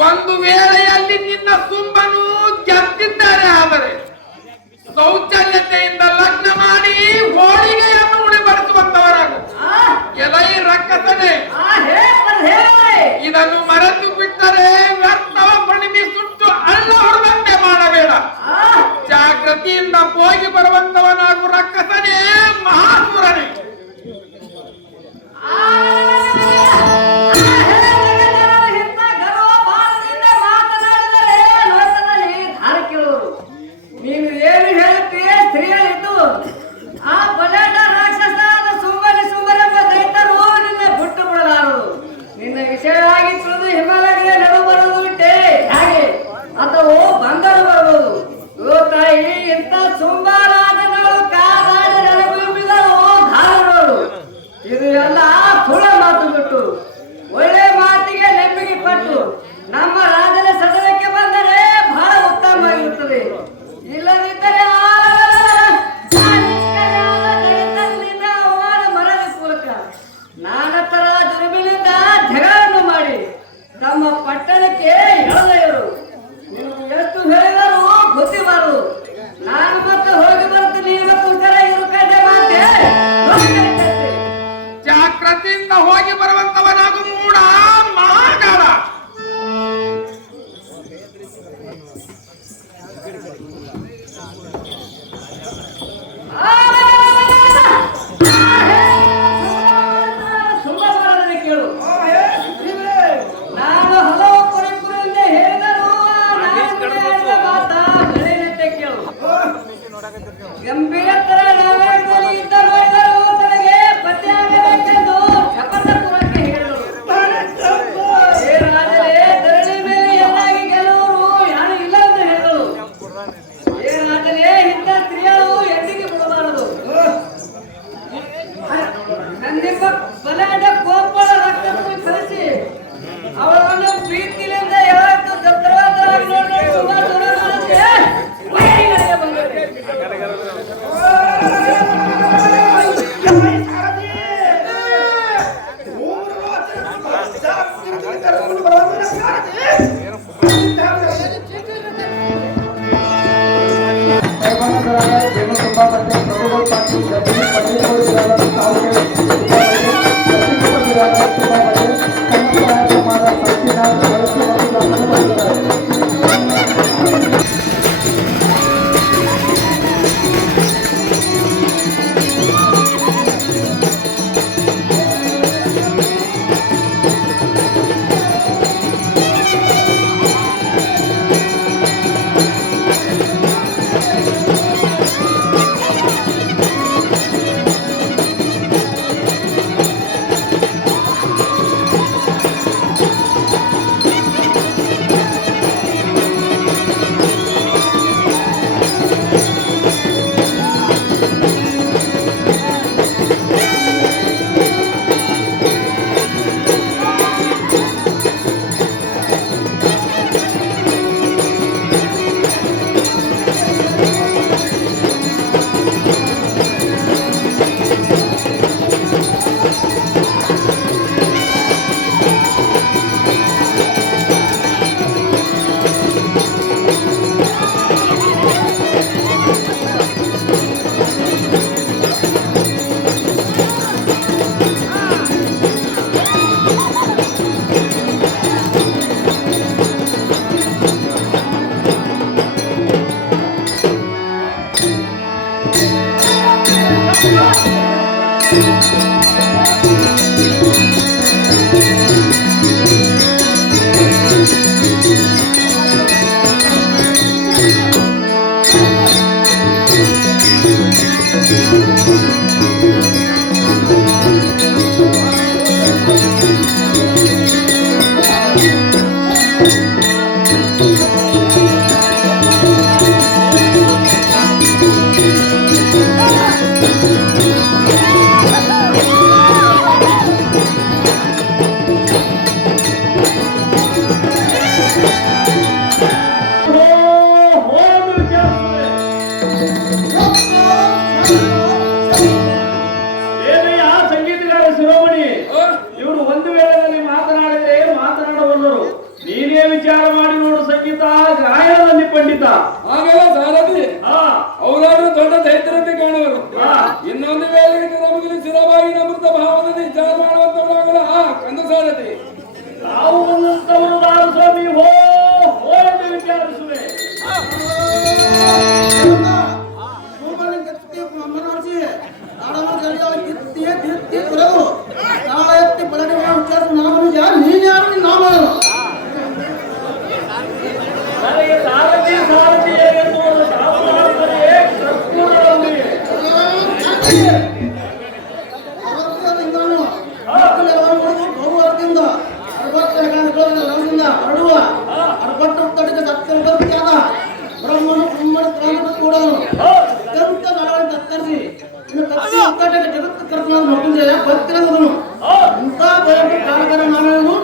ಒಂದು ವೇಳೆಯಲ್ಲಿ ನಿನ್ನ ಸುಂಬನು ಗೆದ್ದಿದ್ದಾರೆ ಆದರೆ ಶೌಚಲ್ಯತೆಯಿಂದ ಲಗ್ನ ಮಾಡಿ ಹೋಳಿಗೆಯನ್ನು ಉಳಿಬಡಿಸುವಂತವರಾಗು. ಎಲೈ ರಕ್ಕಸನೆ, ಇದನ್ನು ಮರೆತು ಬಿಟ್ಟರೆ ವ್ಯರ್ಥವ ಪಣಿಮಿ ಸುಟ್ಟು ಅಲ್ಲ ಹೊರದಂತೆ ಮಾಡಬೇಡ. ಜಾಗೃತಿಯಿಂದ ಹೋಗಿ ಬರುವಂತವನಾಗು ರಕ್ಕಸನೇ, ಮಹಾಸುರನೇ. ನೀನು ಏನು ಹೇಳುತ್ತೀಯ ಸ್ತ್ರೀಯರಿದ್ದು ಆ ಬಲಾಢ್ಯ ರಾಕ್ಷಸನ ಸುಮ್ಮನೆ ದೈತರು ನಿನ್ನ ಬಿಟ್ಟು ಬಿಡಲಾರರು. ನಿನ್ನ ವಿಷಯವಾಗಿ ತಿಳಿದು ಹಿಮಾಲಯ ನಡು ಬರುವುದುಂಟೆ ಹಾಗೆ ಅಥವಾ ಬಂದರು ಬರಬಹುದು. ಓ ತಾಯಿ, ಇಂಥ ಸುಂಬರಾಜಗಳು ಕಾದಾಡಿ ನನಗುಬಿದರು ಧಾರಗಳು. ಇದು ಎಲ್ಲ ಸುಳ್ಳ ಮಾತು ಬಿಟ್ಟು ಒಳ್ಳೆ ಮಾತಿಗೆ ನೆಪ್ಪಿಗೆ ಪಟ್ಟು ನಮ್ಮ ರಾಜನ ಸದನಕ್ಕೆ ಬಂದರೆ ಬಹಳ ಉತ್ತಮವಾಗಿರುತ್ತದೆ. ಇಲ್ಲದಿದ್ದರೆ ಮರದ ಮೂಲಕ ನಾನಾ ತರ ದುರ್ಬಿಲಿಂದ ಜಗಳವನ್ನು ಮಾಡಿ ತಮ್ಮ ಪಟ್ಟಣಕ್ಕೆ ಎಳೆದವರು. ನೀವು ಎಷ್ಟು ಹೇಳಿದರೂ ಗೊತ್ತಿಬಾರದು. ನಾನು ಮತ್ತೆ ಹೋಗಿ ಬರ್ತೀನಿ. ಇವತ್ತು ಇರು ಕಡೆ ಮಾತೆ ಜಾಗೃತಿಯಿಂದ ಹೋಗಿ ಬರುವಂತವನಾಗು ಮೂಡ ಮಹಾಗಾರ. ಕೇಳು, ನಾನು ಹಲವು ಕುರಿಕುರಿಯಿಂದ ಹೇಳಿದರೂ ಮಾತ ಬೆಳೆಯುತ್ತೆ ಕೇಳು. ಗಂಭೀರ ನಾರಾಯಣದಲ್ಲಿ ಇದ್ದ ನೋಡಿದರೂ ತನಗೆ ಪತ್ತೆಯಾಗಬೇಕೆಂದು ಶಪಥ ಪೂರ್ವಕ್ಕೆ ಹೇಳಿದರು. ಏನಾದರೆ ಧರಣಿ ಮೇಲೆ ಎಲ್ಲಾಗಿ ಗೆಲ್ಲುವರು ಯಾರು ಇಲ್ಲ ಎಂದು ಹೇಳಿದರು. ಏನಾದರೆ ಇಂಥ ಸ್ತ್ರೀಯರು ಎಂದಿಗೆ ಬಿಡಬಾರದು. ನಂದಿಪ್ಪ ಬಲಾಢ್ಯ ಕೋಪಳ ರಕ್ತವನ್ನು ಕಲಿಸಿ ಅವಳನ್ನು ಪ್ರೀತಿಯಿಂದ ಯಾವತ್ತು ದತ್ತರಾಗಿ ನೋಡಿ ತುಂಬಾ ದೂರ ಪಂಡಿತ. ಆಮೇಲೆ ಸಾರಥಿ ಹಾ ಅವರಾದ್ರೂ ದೊಡ್ಡ ದೈತ್ಯರಂತೆ ಕಾಣುವರು. ಹಾ. ಇನ್ನೊಂದು ವೇಳೆಗೆ ನಮಗೆ ಸ್ಥಿರವಾಗಿ ನಮೃತ ಭಾವದಲ್ಲಿ ವಿಚಾರ ಮಾಡುವಂತವರಾಗಲ ಕಂದ ಸಾರಥಿ. ನಾವು ಬಂದಂತವರು ನಾನು ಸ್ವಾಮಿ ಹೋ ಹೋ ಎಂದು ವಿಚಾರಿಸುವೆ. ನನಗೆ ಸಾರಥಿ ಸಾರಥಿ ಹೇಗೆನ್ನುವುದು ಸಾಮಾನ್ಯರೇ ಕರ್ಪೂರವನ್ನೇ. ಬ್ರಹ್ಮನು ಕುಮ್ಮಡಿ ಪ್ರಾಣದ ಕೂಡ ಅತ್ಯಂತ ನಡವಳಿಕೆ ತಕ್ಕರಿಸಿ ಇನ್ನು ಕತ್ತಿ ಒಕ್ಕಟ್ಟಿಗೆ ಜಗತ್ತು ಕರ್ತನ ಮಕ್ಕಳಿಗೆ ಬರ್ತಿರೋದನು ಇಂಥ ಭಯಂಕರ ಕಾಲಕರ ನಾವೇನು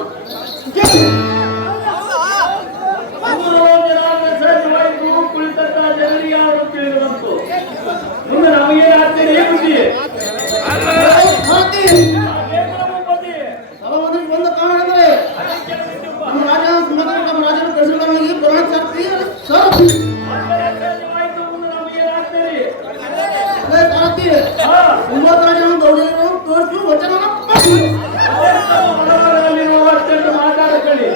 ಸಹಜವಾಯಿತು. ಕುಳಿತಂತ ಜನರಿಗೆ ಯಾರು ತಿಳಿದು ಬಂತು. ಮುಂದೆ ನಮಗೇನು ಆಗ್ತೇನೆ ಬುದ್ಧಿ ಸಭಾಮಂದಿಗೆ ಬಂದ ಕಾರಣ ಅಂದರೆ ನಮ್ಮ ರಾಜನ ಕಳಿಸಿದವನಿಗೆ ಪ್ರಮಾಣ ಸಾರ್ತಿ ಸಹಜವಾಯಿತು. ಮುಂದೆ ನಮಗೇನು ಆಗ್ತೇನೆ ಸಾರ್ತಿ 9 ಜನ ದೌರ್ಜನ್ಯವನ್ನು ತೋರಿಸಿ ವಚನ ಅತ್ಯಂತ ಮಾತಾಡಬೇಡಿ.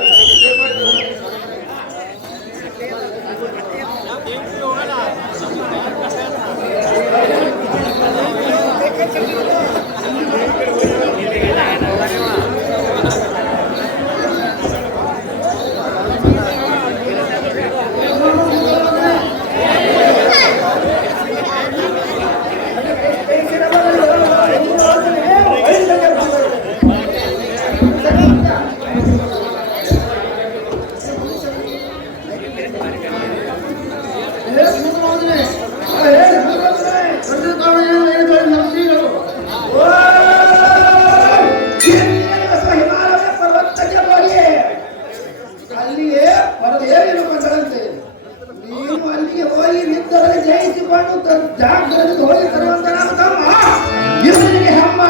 ಅಲ್ಲಿಯೇ ಪರದೇವಿನ ಬಂದರಂತೆ ನೀನು ಅಲ್ಲಿಗೆ ಹೋಗಿ ನಿಂತವರೆ ಜಯಿಸಿಕೊಂಡು ಜಾಗ್ರತೆ ಹೋಗಿ ತರುವಂತ ನಾನು ತಮ್ಮ ಇವನಿಗೆ ಹಮ್ಮ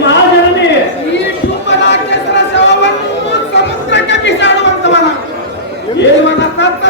ಮಹಾಜನನಿ ಈ ಶುಂಭರಾಕ್ಷಸರ ಶವವನ್ನು ಸಮುದ್ರಕ್ಕೆ ಬಿಸಾಡುವಂತವನ ಇವನ ಸತ್ತ